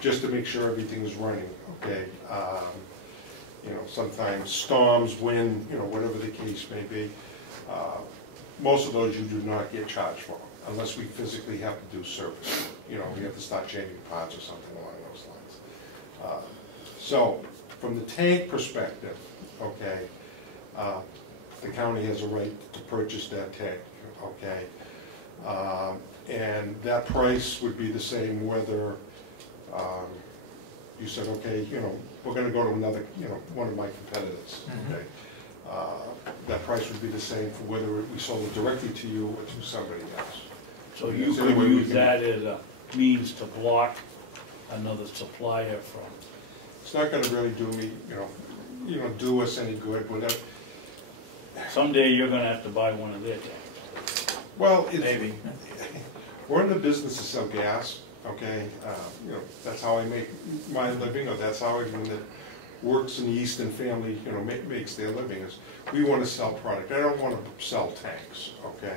just to make sure everything's running, okay? Sometimes storms, wind, whatever the case may be. Most of those you do not get charged for, unless we physically have to do service. We have to start changing parts or something along those lines. So, from the tank perspective, okay, the county has a right to purchase that tank, okay? And that price would be the same whether you said, okay, we're going to go to another, one of my competitors, okay? That price would be the same for whether we sold it directly to you or to somebody else. So you could use that as a means to block another supplier from... It's not going to really do me, do us any good. Whatever. Someday you're going to have to buy one of their tanks. Well, Maybe. We're in the business to sell gas, okay? That's how I make my living, or that's how everyone that works in the Easton family, makes their living. Is we want to sell product. I don't want to sell tanks, okay?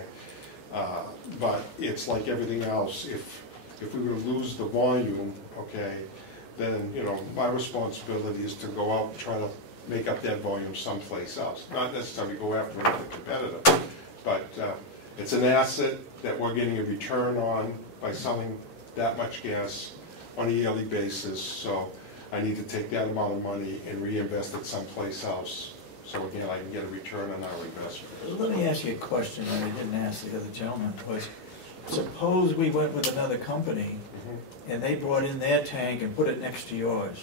But it's like everything else. If we were to lose the volume, okay, then my responsibility is to go out and try to make up that volume someplace else. Not necessarily go after another competitor, but it's an asset that we're getting a return on by selling that much gas on a yearly basis. So I need to take that amount of money and reinvest it someplace else. So again, I can get a return on our investment. Let me ask you a question that I didn't ask the other gentleman. Was suppose we went with another company and they brought in their tank and put it next to yours.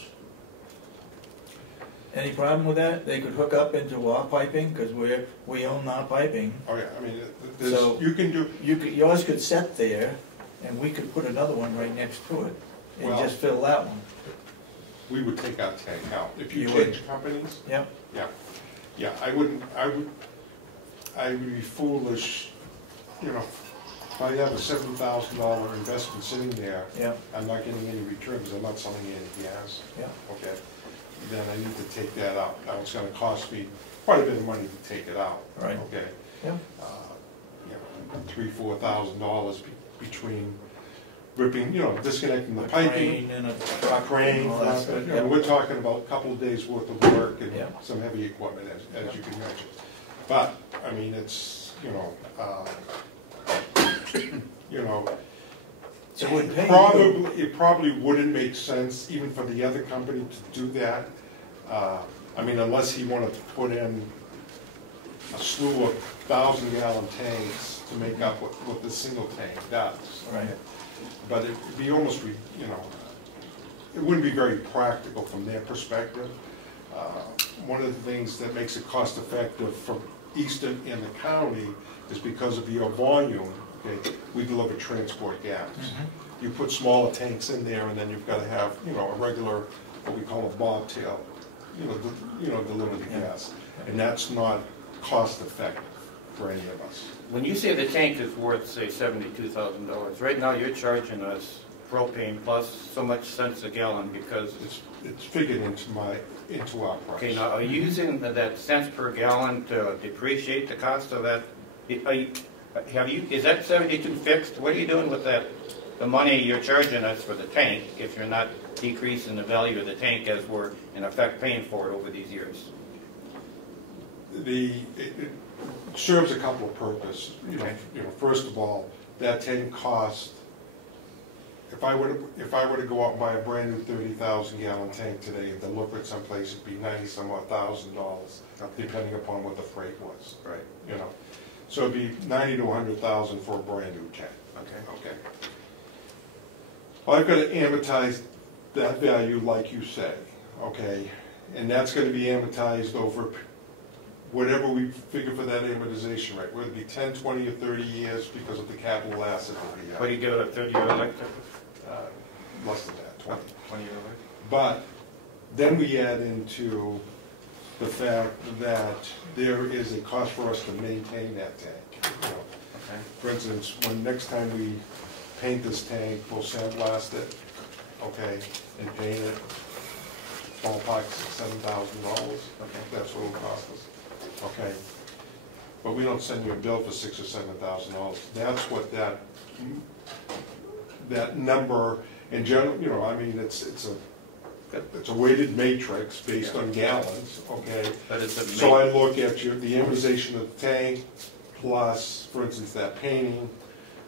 Any problem with that? They could hook up into our piping because we own our piping. Oh yeah, I mean, so you can do. Yours could set there, and we could put another one right next to it, and just fill that one. We would take our tank out if you change companies. Yep. Yeah. I would be foolish. If I have a $7,000 investment sitting there, I'm not getting any return because I'm not selling any gas. Okay. Then I need to take that out. Now it's going to cost me quite a bit of money to take it out. Right. Okay. Yeah. $3,000 to $4,000 between ripping, disconnecting the piping, and a crane. We're talking about a couple of days worth of work and some heavy equipment, as you can imagine. But I mean, it's so it probably wouldn't make sense even for the other company to do that. I mean, unless he wanted to put in a slew of 1,000-gallon tanks to make up what the single tank does. Right. But it'd be almost, it wouldn't be very practical from their perspective. One of the things that makes it cost-effective for Easton and the county is because of your volume. Okay, we deliver transport gas. You put smaller tanks in there, and then you've got to have, a regular, what we call a bobtail, deliver the gas, and that's not cost-effective for any of us. When you say the tank is worth, say, $72,000, right now you're charging us propane plus so much cents a gallon because it's figured into our price. Okay, now are you using that cents per gallon to depreciate the cost of that? Is that 72 fixed? What are you doing with that? The money you're charging us for the tank, if you're not decreasing the value of the tank as we're in effect paying for it over these years? serves a couple of purposes. First of all, that tank cost, if I were to go out and buy a brand new 30,000 gallon tank today and deliver it someplace, it'd be $90-some odd thousand, depending upon what the freight was. Right. So it'd be $90,000 to $100,000 for a brand new tank. Okay. Well, I've got to amortize that value, like you say. Okay, and that's going to be amortized over whatever we figure for that amortization rate, whether it be 10, 20, or 30 years because of the capital asset that we have. What do you give it, a 30-year life? Less than that, 20. 20-year life? But then we add into the fact that there is a cost for us to maintain that tank. Okay. For instance, when next time we paint this tank, we'll sandblast it, okay, and paint it, ballpark $7,000. Okay, that's what it'll cost us. Okay, but we don't send you a bill for $6,000 or $7,000. That's what that number in general. I mean, it's a weighted matrix based on gallons. Okay, but it's so I look at the amortization of the tank plus, for instance, that painting.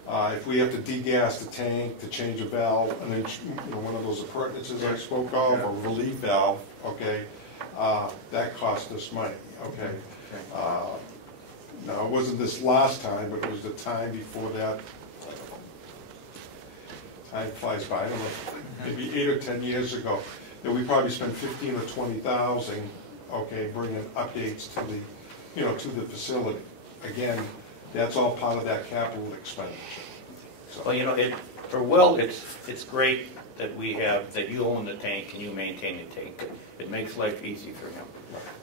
If we have to degas the tank to change a valve, one of those appurtenances I spoke of, or relief valve, okay, that cost us money, okay. Now, it wasn't this last time, but it was the time before that. Time flies by. I don't know, maybe 8 or 10 years ago, that we probably spent 15 or 20,000, okay, bringing updates to the facility. Again, that's all part of that capital expenditure. So. Well, for Will, it's great that that you own the tank and you maintain the tank. It makes life easy for him.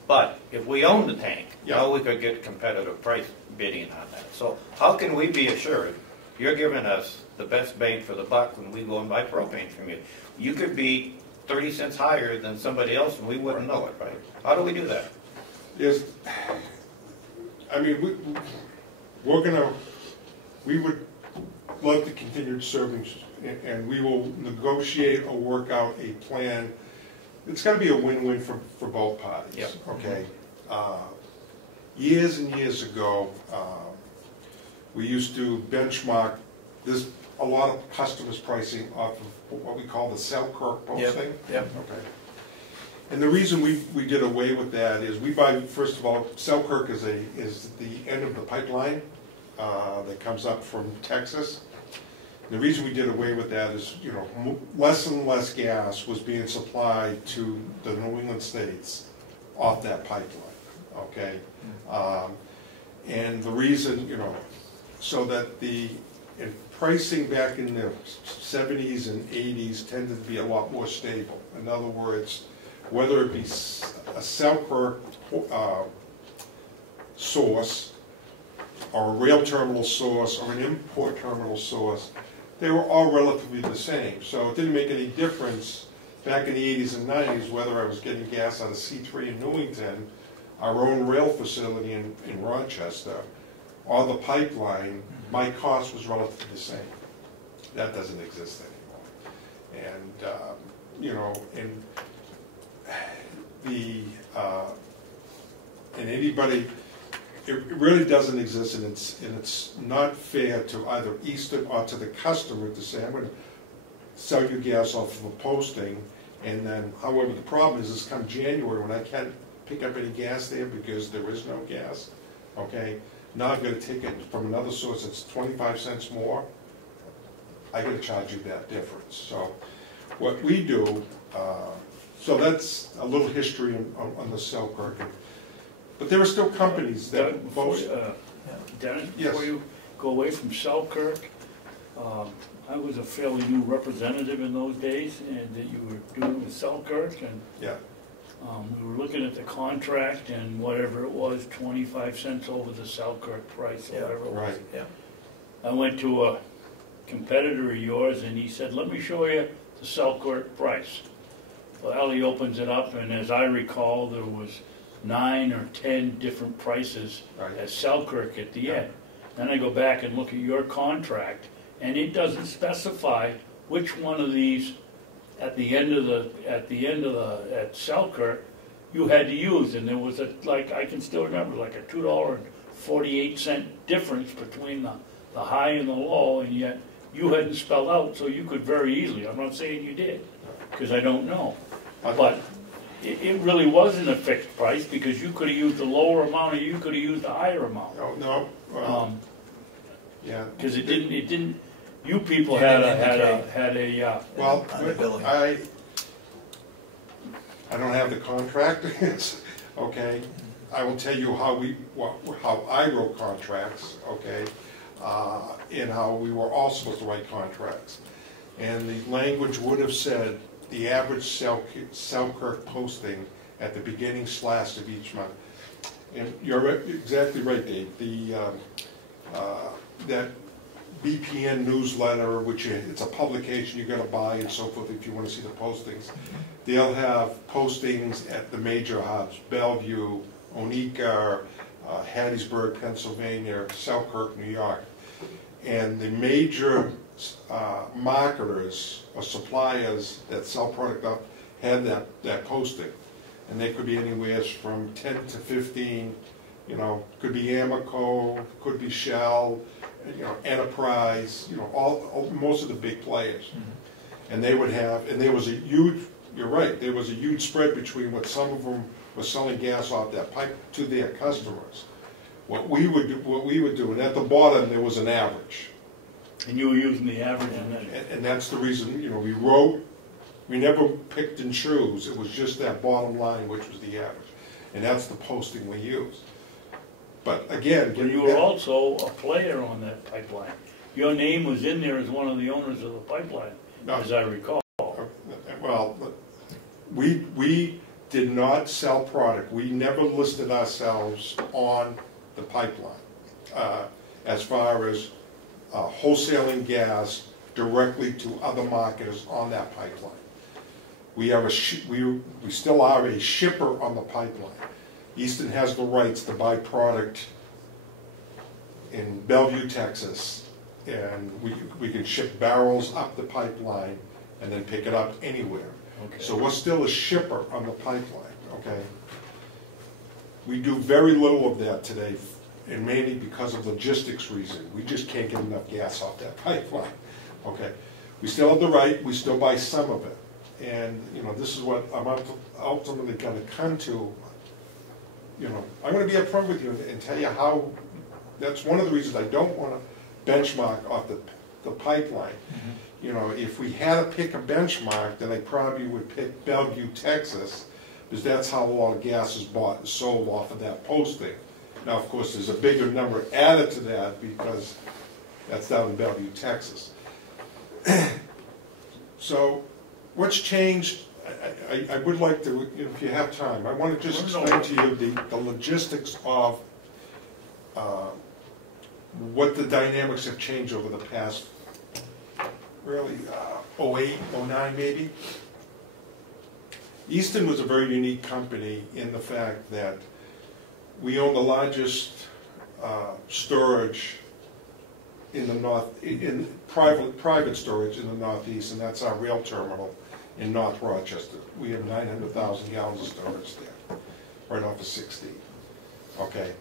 But if we own the tank, now we could get competitive price bidding on that. So how can we be assured you're giving us the best bang for the buck when we go and buy propane from you? You could be 30 cents higher than somebody else and we wouldn't know it, right? How do we do that? We would love to continue serving, and we will negotiate or work out a plan. It's got to be a win-win for both parties. Yep. Okay. Years and years ago, we used to benchmark a lot of customers' pricing off of what we call the Selkirk posting. Yep. Okay. And the reason we did away with that is we buy, first of all, Selkirk is the end of the pipeline that comes up from Texas. And the reason we did away with that is, less and less gas was being supplied to the New England states off that pipeline, okay? And the reason, so that the pricing back in the 70s and 80s tended to be a lot more stable. In other words, whether it be a Selkirk source or a rail terminal source or an import terminal source, they were all relatively the same. So it didn't make any difference back in the 80s and 90s whether I was getting gas out of C3 in Newington, our own rail facility in Rochester, or the pipeline. My cost was relatively the same. That doesn't exist anymore. And anybody, it really doesn't exist, and it's not fair to either Eastern or to the customer to say, I'm going to sell you gas off of a posting, and then, however, the problem is come January when I can't pick up any gas there because there is no gas, okay? Now I'm going to take it from another source that's 25 cents more. I'm going to charge you that difference. So what we do, so that's a little history on the Selkirk. But there are still companies that... Dennis, yes. Before you go away from Selkirk, I was a fairly new representative in those days, and that you were doing with Selkirk, and we were looking at the contract and whatever it was, 25 cents over the Selkirk price, or whatever it was. Right. Yeah. I went to a competitor of yours, and he said, let me show you the Selkirk price. Well, he opens it up, and as I recall, there was 9 or 10 different prices at Selkirk at the end. Then I go back and look at your contract, and it doesn't specify which one of these at Selkirk you had to use, and there was I can still remember, like a $2.50 48-cent difference between the high and the low, and yet you hadn't spelled out, so you could very easily, I'm not saying you did, because I don't know, but it really wasn't a fixed price, because you could have used the lower amount, or you could have used the higher amount. No, yeah. Because it didn't, you people had a Well, on the billing. I don't have the contract, okay? I will tell you how I wrote contracts, okay? And how we were all supposed to write contracts. And the language would have said the average Selkirk posting at the beginning / of each month. And you're exactly right, Dave. That BPN newsletter, which it's a publication you're going to buy and so forth if you want to see the postings. They'll have postings at the major hubs: Bellevue, Oneika, Hattiesburg, Pennsylvania, Selkirk, New York. And the major marketers or suppliers that sell product up had that posting. And they could be anywhere from 10 to 15, you know, could be Amoco, could be Shell, you know, Enterprise, you know, most of the big players. Mm-hmm. And they would have, and there was a huge, you're right, there was a huge spread between what some of them were selling gas off that pipe to their customers. What we would do, and at the bottom there was an average. and you were using the average and then. And that's the reason, you know, we never picked and chose. It was just that bottom line, which was the average. And that's the posting we used. But again, But you were also a player on that pipeline. Your name was in there as one of the owners of the pipeline, as I recall. Well, we did not sell product. We never listed ourselves on the pipeline as far as wholesaling gas directly to other marketers on that pipeline. We still are a shipper on the pipeline. Easton has the rights to buy product in Bellevue, Texas, and we can ship barrels up the pipeline and then pick it up anywhere. Okay. So we're still a shipper on the pipeline, okay? We do very little of that today, and mainly because of logistics reason. We just can't get enough gas off that pipeline, okay? We still have the right, we still buy some of it. And, you know, this is what I'm ultimately going to come to. You know, I'm going to be upfront with you and tell you how, that's one of the reasons I don't want to benchmark off the pipeline. Mm-hmm. You know, if we had to pick a benchmark, then I probably would pick Bellevue, Texas, because that's how a lot of gas is bought and sold off of that posting. Now, of course, there's a bigger number added to that because that's down in Bellevue, Texas. So, what's changed? I would like to, if you have time, I want to just explain to you the logistics of what the dynamics have changed over the past, really, 08, 09 maybe. Easton was a very unique company in the fact that we own the largest storage in the north, in private storage in the Northeast, and that's our rail terminal in North Rochester. We have 900,000 gallons of storage there, right off of 16. Okay.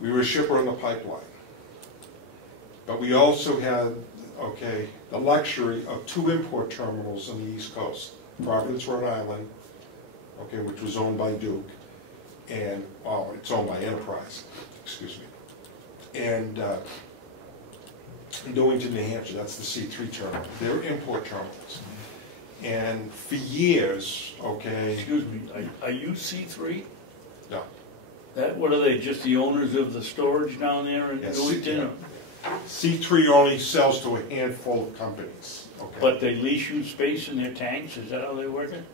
We were a shipper on the pipeline. But we also had, okay, the luxury of 2 import terminals on the East Coast. Providence, Rhode Island, okay, which was owned by Duke, and, oh, it's owned by Enterprise, excuse me. And Newington, New Hampshire, that's the C3 terminal. They're import terminals. And for years, okay. Excuse me, are you C3? No. What are they, just the owners of the storage down there in Newington? C3 only sells to a handful of companies. Okay. But they lease you space in their tanks, is that how they work it?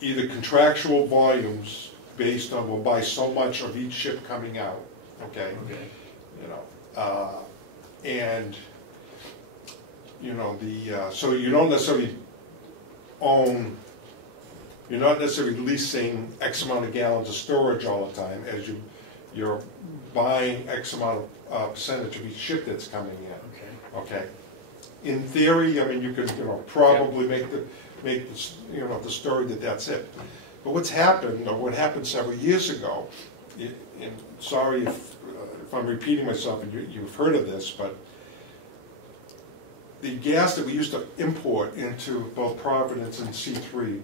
Either contractual volumes based on we'll buy so much of each ship coming out, okay? Okay. You know, and you know, so you don't necessarily own, you're not necessarily leasing X amount of gallons of storage all the time as you're buying X amount of percentage of each ship that's coming in. Okay. Okay. In theory, I mean, you could, you know, probably make the you know, the story that that's it. But what's happened, or what happened several years ago, and sorry if I'm repeating myself and you've heard of this, but the gas that we used to import into both Providence and C3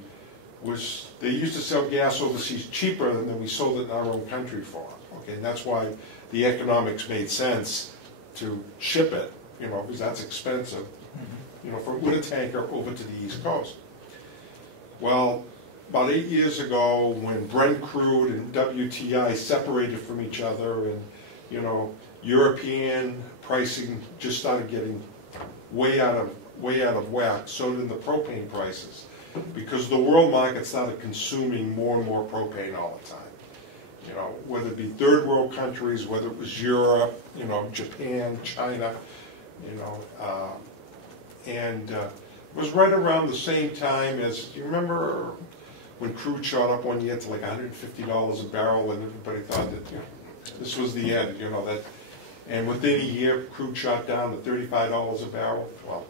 was, they used to sell gas overseas cheaper than we sold it in our own country for. Okay, and that's why the economics made sense to ship it, you know, because that's expensive, you know, with a tanker over to the East Coast. Well, about 8 years ago, when Brent crude and WTI separated from each other, and you know, European pricing just started getting way out of whack, so did the propane prices, because the world market started consuming more and more propane all the time. You know, whether it be third world countries, whether it was Europe, you know, Japan, China, you know, and it was right around the same time as, you remember when crude shot up one year to like $150 a barrel, and everybody thought that, you know, this was the end, you know, that, and within a year, crude shot down to $35 a barrel. Well,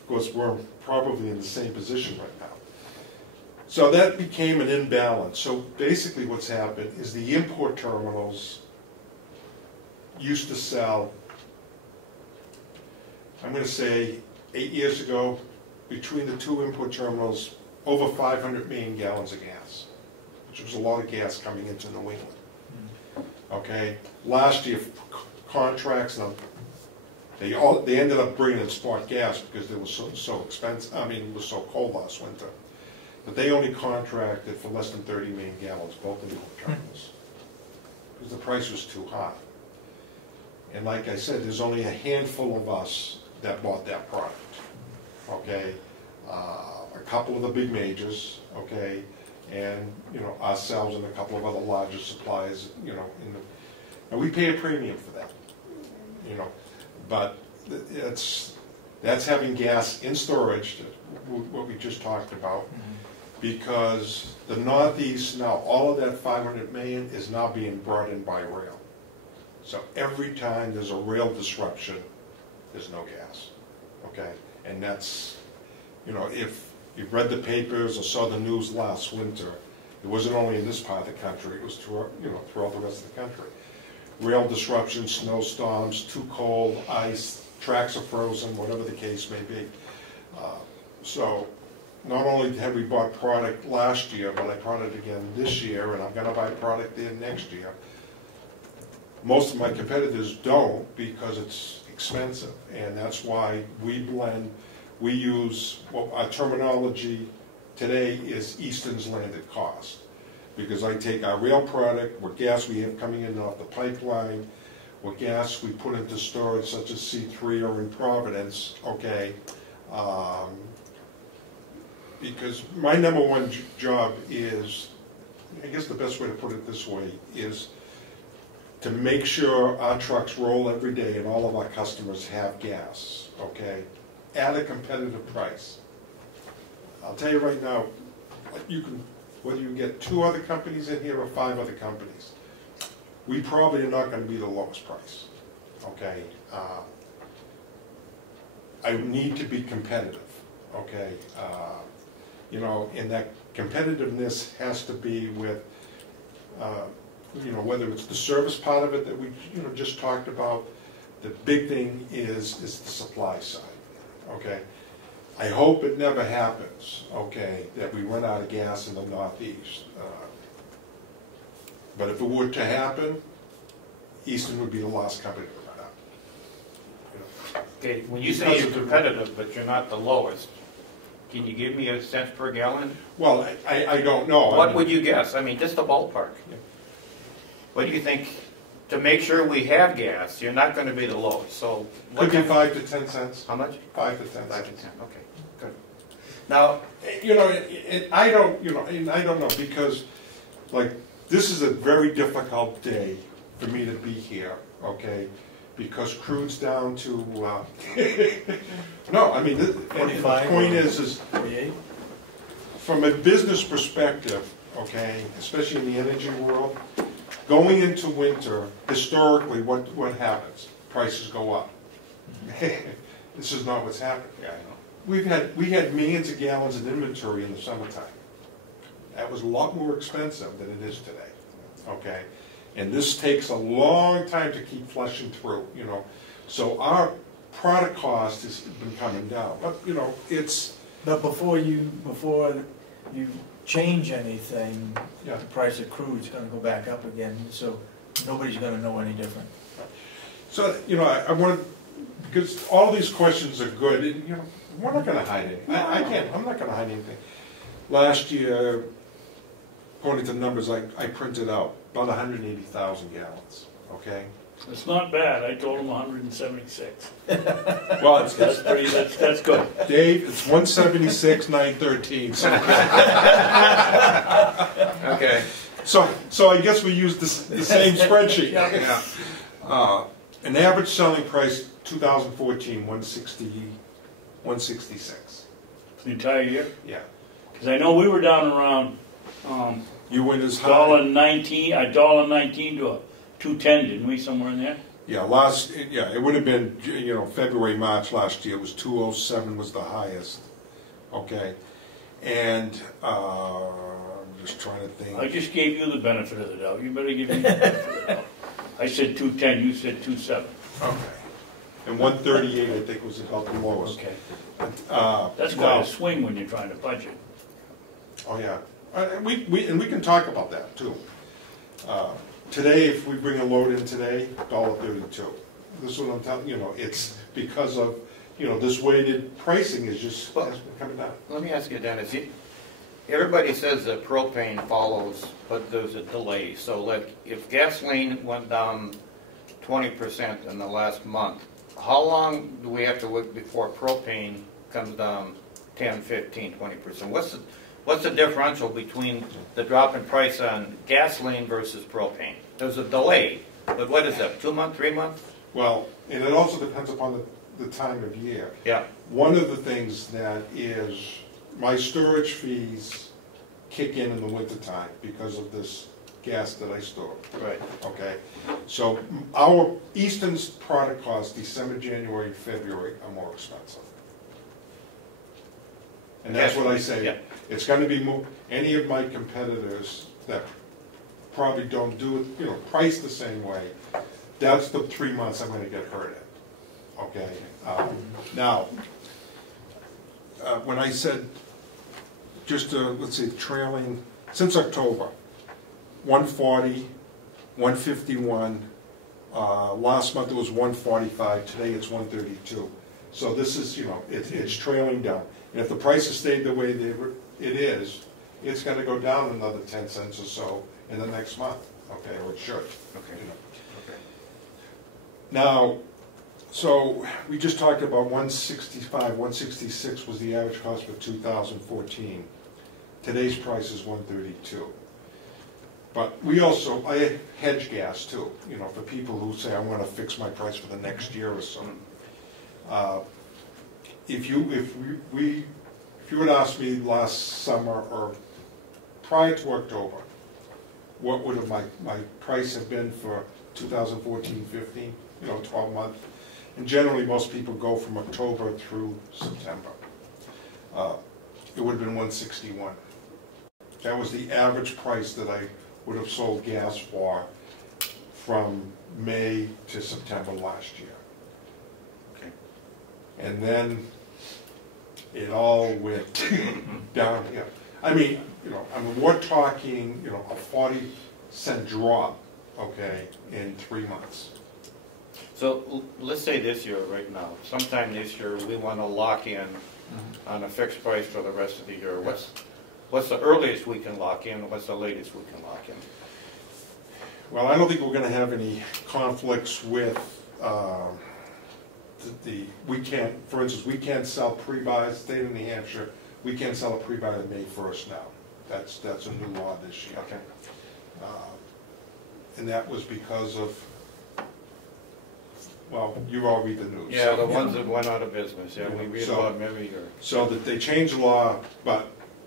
of course, we're probably in the same position right now. So that became an imbalance. So basically what's happened is the import terminals used to sell, I'm going to say 8 years ago, between the two import terminals, over 500 million gallons of gas, which was a lot of gas coming into New England. Okay, last year contracts, they ended up bringing in spot gas because it was so expensive. I mean, it was so cold last winter. But they only contracted for less than 30 million gallons, both of the terminals, because the price was too high. And like I said, there's only a handful of us that bought that product. Okay, a couple of the big majors. Okay, and you know, ourselves and a couple of other larger suppliers. You know, and we pay a premium for that. You know, but that's having gas in storage, what we just talked about. Because the Northeast now, all of that 500 million is now being brought in by rail. So every time there's a rail disruption, there's no gas. Okay, and that's, you know, if you've read the papers or saw the news last winter, it wasn't only in this part of the country, it was throughout, you know, throughout the rest of the country. Rail disruptions, snowstorms, too cold, ice, tracks are frozen, whatever the case may be. So not only have we bought product last year, but I bought it again this year, and I'm going to buy product there next year. Most of my competitors don't, because it's expensive, and that's why we blend. We use, well, our terminology today is Easton's landed cost, because I take our rail product, what gas we have coming in off the pipeline, what gas we put into storage, such as C3 or in Providence, okay, because my number one job is, I guess the best way to put it this way, is to make sure our trucks roll every day and all of our customers have gas, okay, at a competitive price. I'll tell you right now, you can, whether you get 2 other companies in here or 5 other companies, we probably are not going to be the lowest price, okay? I need to be competitive, okay? You know, and that competitiveness has to be with, you know, whether it's the service part of it that we, you know, just talked about. The big thing is the supply side, okay? I hope it never happens, okay, that we run out of gas in the Northeast. But if it were to happen, Easton would be the last company to run out. You know. Okay, when you say you're competitive, but you're not the lowest, can you give me a cents per gallon? Well, I don't know. What would you guess? I mean, just a ballpark. Yeah. What do you think, to make sure we have gas, you're not going to be the lowest, so. Could be 5 to 10 cents. How much? 5 to 10 5 cents. to 10, okay, good. Now, you know, I don't, you know, I don't know, because, like, this is a very difficult day for me to be here, okay? Because crude's down to, no, I mean, the point is 48? from a business perspective, okay, especially in the energy world, going into winter, historically, what happens? Prices go up. This is not what's happening. yeah, I know. We had millions of gallons in inventory in the summertime. That was a lot more expensive than it is today, okay? And this takes a long time to keep flushing through, you know. So our product cost has been coming down, but, you know, it's... But before you change anything, Yeah. the price of crude's gonna go back up again, so nobody's gonna know any different. So, you know, I want, because all these questions are good, and, you know, we're not gonna hide anything. I'm not gonna hide anything. Last year, according to the numbers I printed out, about 180,000 gallons, okay? It's not bad, I told him 176. Well, That's good. Dave, it's 176, 913, so. Okay. So I guess we used the same spreadsheet. Yeah. An average selling price, 2014, 166. The entire year? Yeah. Because I know we were down around You went as high? $1.19 to a $2.10, didn't we, somewhere in there? Yeah, it would have been, you know, February, March last year, it was 207 was the highest, okay? And, I'm just trying to think. I just gave you the benefit of the doubt, you better give me the benefit of the doubt. I said 2.10, you said 2.7. Okay. And 138, I think, was about the lowest. Okay. That's Quite a swing when you're trying to budget. Oh, yeah. And we can talk about that, too. Today, if we bring a load in today, $1.32. This is what I'm telling you, know, it's because of, you know, this weighted pricing is just has been coming down. Let me ask you, Dennis, everybody says that propane follows, but there's a delay. So like, if gasoline went down 20% in the last month, how long do we have to wait before propane comes down 10, 15, 20%? What's the differential between the drop in price on gasoline versus propane? There's a delay, but what is that, 2 months, 3 months? Well, and it also depends upon the time of year. Yeah. One of the things that is, my storage fees kick in the wintertime because of this gas that I store. Right. Okay? So our Easton's product costs, December, January, and February, are more expensive. And that's what I say. Yeah. It's going to be more, any of my competitors that probably don't do it, you know, price the same way, that's the 3 months I'm going to get hurt at. Okay? Now, when I said, just let's see, trailing, since October, 140, 151, last month it was 145, today it's 132. So this is, you know, it's trailing down. And if the prices stayed the way it is, it's going to go down another 10 cents or so in the next month, okay, or it should. Okay. You know. Okay. Now, so we just talked about 165, 166 was the average cost for 2014. Today's price is 132. But we also, I hedge gas too, you know, for people who say I want to fix my price for the next year or so. If you would ask me last summer or prior to October, what would have my price have been for 2014-15, you know, 12 months? And generally most people go from October through September. It would have been 161. That was the average price that I would have sold gas for from May to September last year. Okay. And then it all went down here. I mean, you know, we're talking, you know, a 40-cent drop, okay, in 3 months. So let's say this year, right now, sometime this year, we want to lock in on a fixed price for the rest of the year. What's the earliest we can lock in? What's the latest we can lock in? Well, I don't think we're going to have any conflicts with we can't, for instance, we can't sell pre-buys, state of New Hampshire, we can't sell a pre-buy on May 1st now. That's a new law this year. Okay. And that was because of, well, you all read the news. Yeah, the ones that went out of business, yeah, we read about them every year. So that they changed the law, but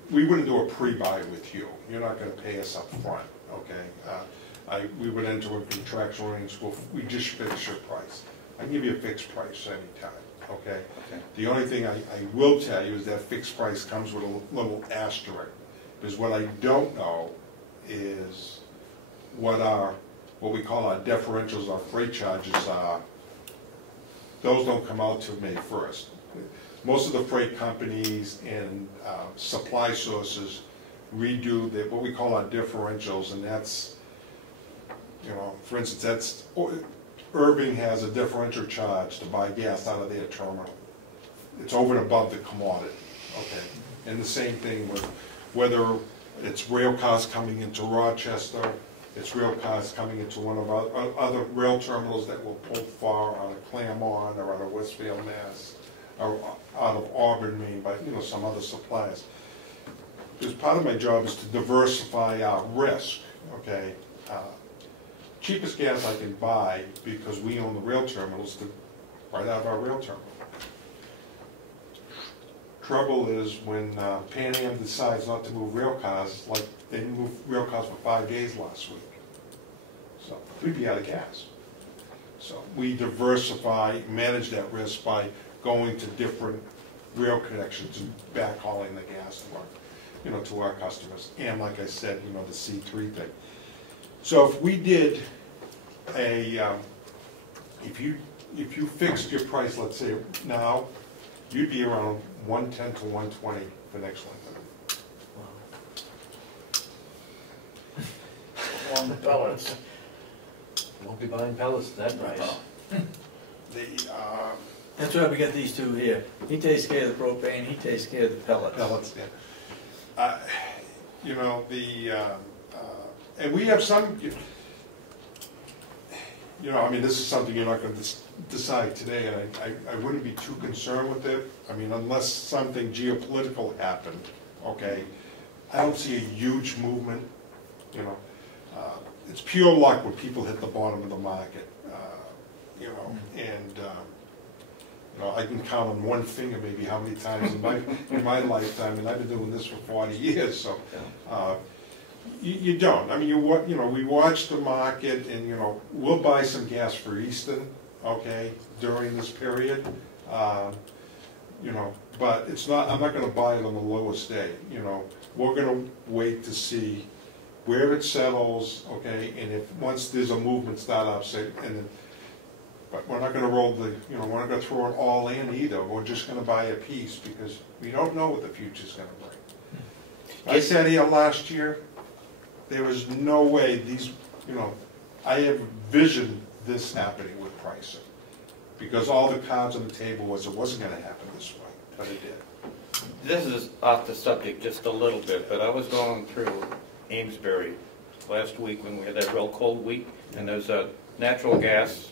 we wouldn't do a pre-buy with you. You're not going to pay us up front, okay? We would enter a contractual arrangement, we just fix your price. I can give you a fixed price anytime, okay? The only thing I will tell you is that fixed price comes with a little asterisk, because what I don't know is what our what we call our differentials, our freight charges, those don't come out till May 1st. Most of the freight companies and supply sources redo what we call our differentials, and that's, you know, for instance, that's Irving has a differential charge to buy gas out of their terminal. It's over and above the commodity, okay? And the same thing with whether it's rail cars coming into Rochester, it's rail cars coming into one of our other rail terminals that will pull far out of Claremont or out of Westfield, Mass, or out of Auburn, Maine, by, you know, some other suppliers. Because part of my job is to diversify our risk, okay? Cheapest gas I can buy, because we own the rail terminals, right out of our rail terminal. Trouble is when Pan Am decides not to move rail cars, like they moved rail cars for 5 days last week. So we'd be out of gas. So we diversify, manage that risk by going to different rail connections and backhauling the gas to our, you know, to our customers. And like I said, you know, the C3 thing. So if we did if you fixed your price, let's say now, you'd be around 110 to 120 for next winter. On the pellets. Won't be buying pellets at that price. That's why we got these two here. He takes care of the propane, he takes care of the pellets. Pellets, yeah. You know, and we have some, you know, I mean, this is something you're not going to decide today, and I wouldn't be too concerned with it. I mean, unless something geopolitical happened, okay? I don't see a huge movement, you know. It's pure luck when people hit the bottom of the market, you know, and you know, I can count on one finger maybe how many times in my lifetime, and I've been doing this for 40 years, so you don't. I mean, you know, we watch the market, and you know, we'll buy some gas for Easton, okay, during this period, you know, but it's not. I'm not going to buy it on the lowest day. You know, we're going to wait to see where it settles, okay, and if once there's a movement start up, say, and then, but we're not going to roll the, you know, we're not going to throw it all in either. We're just going to buy a piece because we don't know what the future's going to bring. I said here last year, there was no way these, you know, I have envisioned this happening with pricing because all the cards on the table was it wasn't going to happen this way, but it did. This is off the subject just a little bit, but I was going through Amesbury last week when we had that real cold week, and there's a natural gas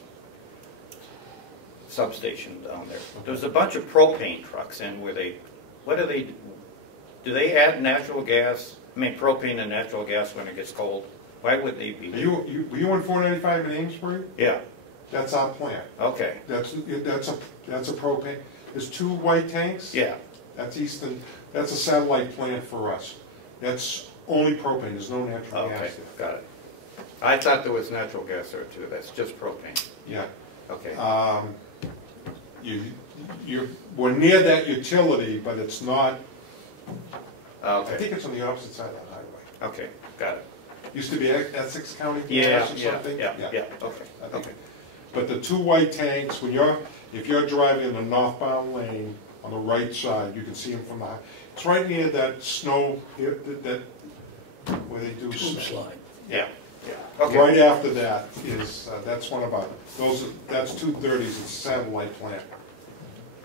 substation down there. There's a bunch of propane trucks in where do they add natural gas, I mean propane and natural gas when it gets cold? Why would they be? Were you on 495 in Amesbury? Yeah. That's our plant. Okay. That's a propane. There's 2 white tanks. Yeah. That's Easton. That's a satellite plant for us. That's only propane. There's no natural gas there. Got it. I thought there was natural gas there too. That's just propane. Yeah. Okay. We're near that utility, but it's not. Okay. I think it's on the opposite side of the highway. Okay. Got it. Used to be Essex County Yeah. Gas or something. Yeah. Okay. Okay. But the 2 white tanks, if you're driving in a northbound lane on the right side, you can see them from the. It's right near that snow where they do Tube slide. Yeah. Yeah. Okay. Right after that is that's one of our that's 230s. It's a satellite plant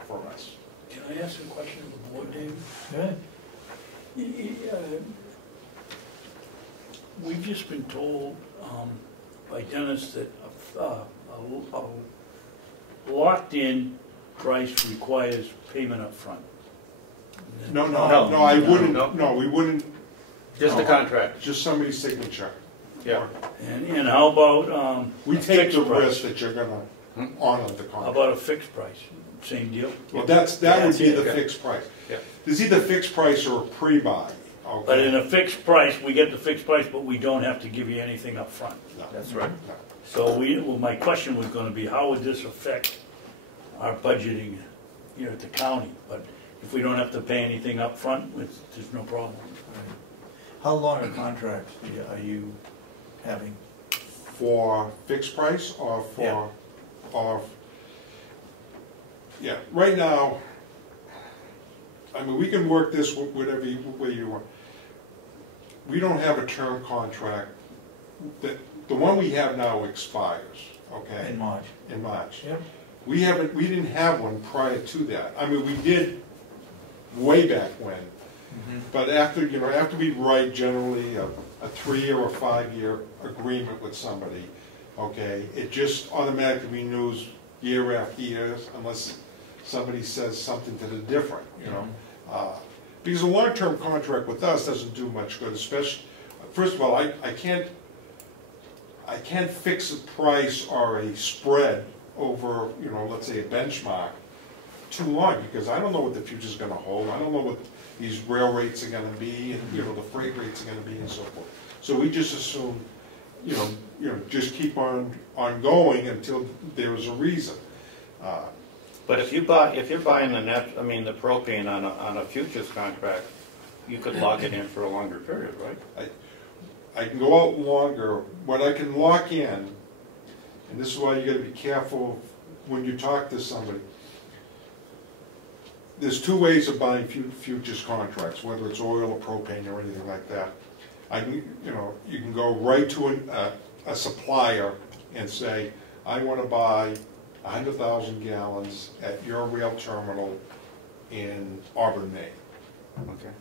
for us. Can I ask a question of the board, David? Go ahead. We've just been told by Dennis that a locked-in price requires payment up front. No, I wouldn't. No, we wouldn't. Just the contract. Just somebody's signature. Yeah. And how about we a take fixed the price? risk that you're going to honor the contract. How about a fixed price? Same deal? Well, that would be the fixed price. Yeah. There's either fixed price or a pre-buy. Okay. But in a fixed price, we get the fixed price, but we don't have to give you anything up front. No. That's right. No. So my question was going to be, how would this affect our budgeting here at the county? But if we don't have to pay anything up front, there's no problem. How long a contract are you having? for fixed price or for, Yeah. or, yeah, right now, I mean, we can work this whatever way you want. We don't have a term contract. The one we have now expires, okay? In March. In March. Yep. We didn't have one prior to that. I mean, we did way back when, but after we write generally a 3 or a 5 year agreement with somebody, okay, it just automatically renews year after year unless somebody says something to the different, you know. Because a long-term contract with us doesn't do much good, especially, first of all, I can't fix a price or a spread over, you know, let's say a benchmark too long, because I don't know what the future's gonna hold. I don't know what these rail rates are gonna be, and, you know, the freight rates are gonna be and so forth. So we just assume, you know, just keep on going until there is a reason. But if you're buying the propane on a futures contract, you could lock it in for a longer period, right? I can go out longer. What I can lock in, and this is why you got to be careful when you talk to somebody. There's two ways of buying futures contracts, whether it's oil or propane or anything like that. You can go right to a supplier and say, I want to buy 100,000 gallons at your rail terminal in Auburn, Maine. Okay.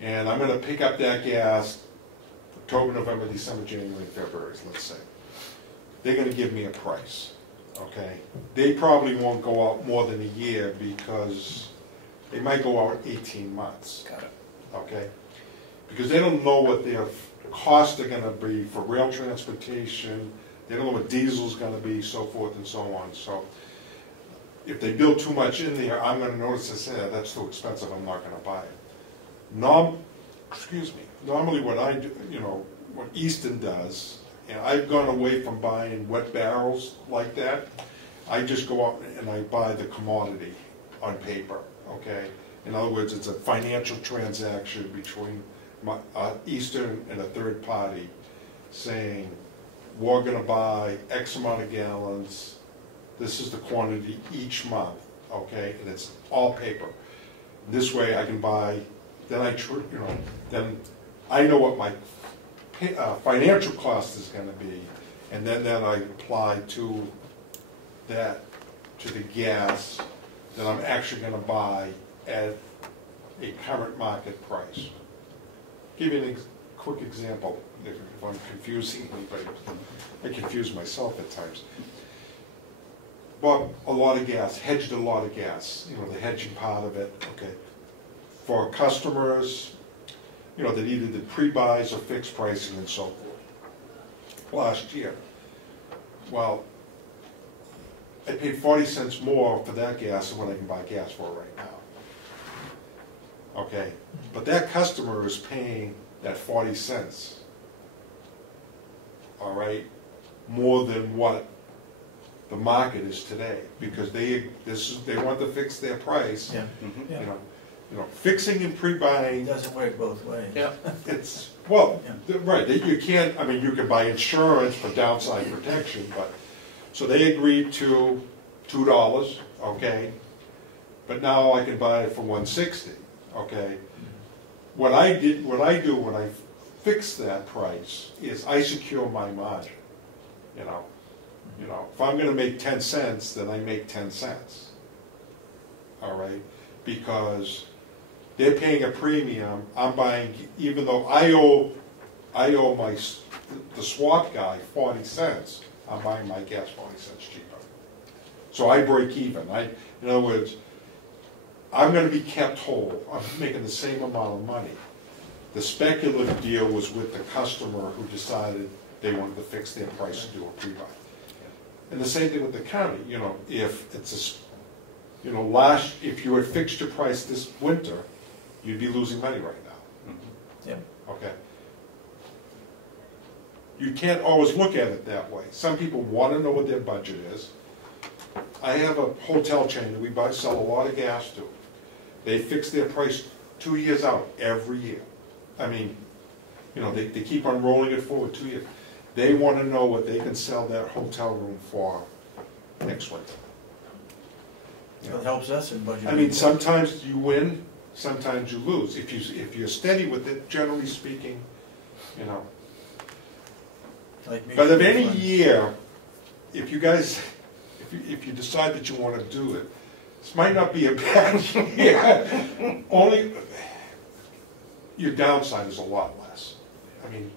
And I'm going to pick up that gas October, November, December, January, February, let's say. They're going to give me a price, okay? They probably won't go out more than a year because they might go out 18 months. Got it. Okay? Because they don't know what their costs are going to be for rail transportation. They don't know what diesel's going to be, so forth and so on. So if they build too much in there, I'm going to notice and say, that's too expensive, I'm not going to buy it. Normally what I do, you know, what Easton does, and I've gone away from buying wet barrels like that. I just go out and I buy the commodity on paper, okay? In other words, it's a financial transaction between Eastern and a third party saying, we're going to buy X amount of gallons, this is the quantity each month, okay? And it's all paper. This way I can buy, then I know what my financial cost is going to be, and then I apply to that, to the gas that I'm actually going to buy at a current market price. Give you a quick example, if I'm confusing anybody. I confuse myself at times. Bought a lot of gas, hedged a lot of gas, you know, the hedging part of it, okay. For customers, you know, that either did pre-buys or fixed pricing and so forth. Last year, well, I paid 40 cents more for that gas than what I can buy gas for right now. Okay, but that customer is paying that 40 cents, all right, more than what the market is today, because they want to fix their price. Yeah. You know, fixing and pre-buying. It doesn't work both ways. Yeah. It's, well, right, you can't, I mean, you can buy insurance for downside protection, but, so they agreed to $2, okay, but now I can buy it for $1.60, okay. What I do when I fix that price is I secure my margin, you know. If I'm going to make 10 cents, then I make 10 cents, all right, because they're paying a premium. I'm buying, even though I owe the swap guy 40 cents, I'm buying my gas 40 cents cheaper. So I break even. In other words, I'm going to be kept whole. I'm making the same amount of money. The speculative deal was with the customer who decided they wanted to fix their price and do a pre-buy. And the same thing with the county. You know, if it's if you had fixed your price this winter, you'd be losing money right now. Yeah. Okay. You can't always look at it that way. Some people want to know what their budget is. I have a hotel chain that we sell a lot of gas to. They fix their price 2 years out every year. I mean, you know, they keep on rolling it forward 2 years. They wanna know what they can sell that hotel room for next winter. You know? It helps us in budgeting. I mean, sometimes you win, sometimes you lose. If you're steady with it, generally speaking, you know. Like me. But of any year, if you guys, if you decide that you wanna do it, this might not be a bad year. Only, your downside is a lot less. I mean,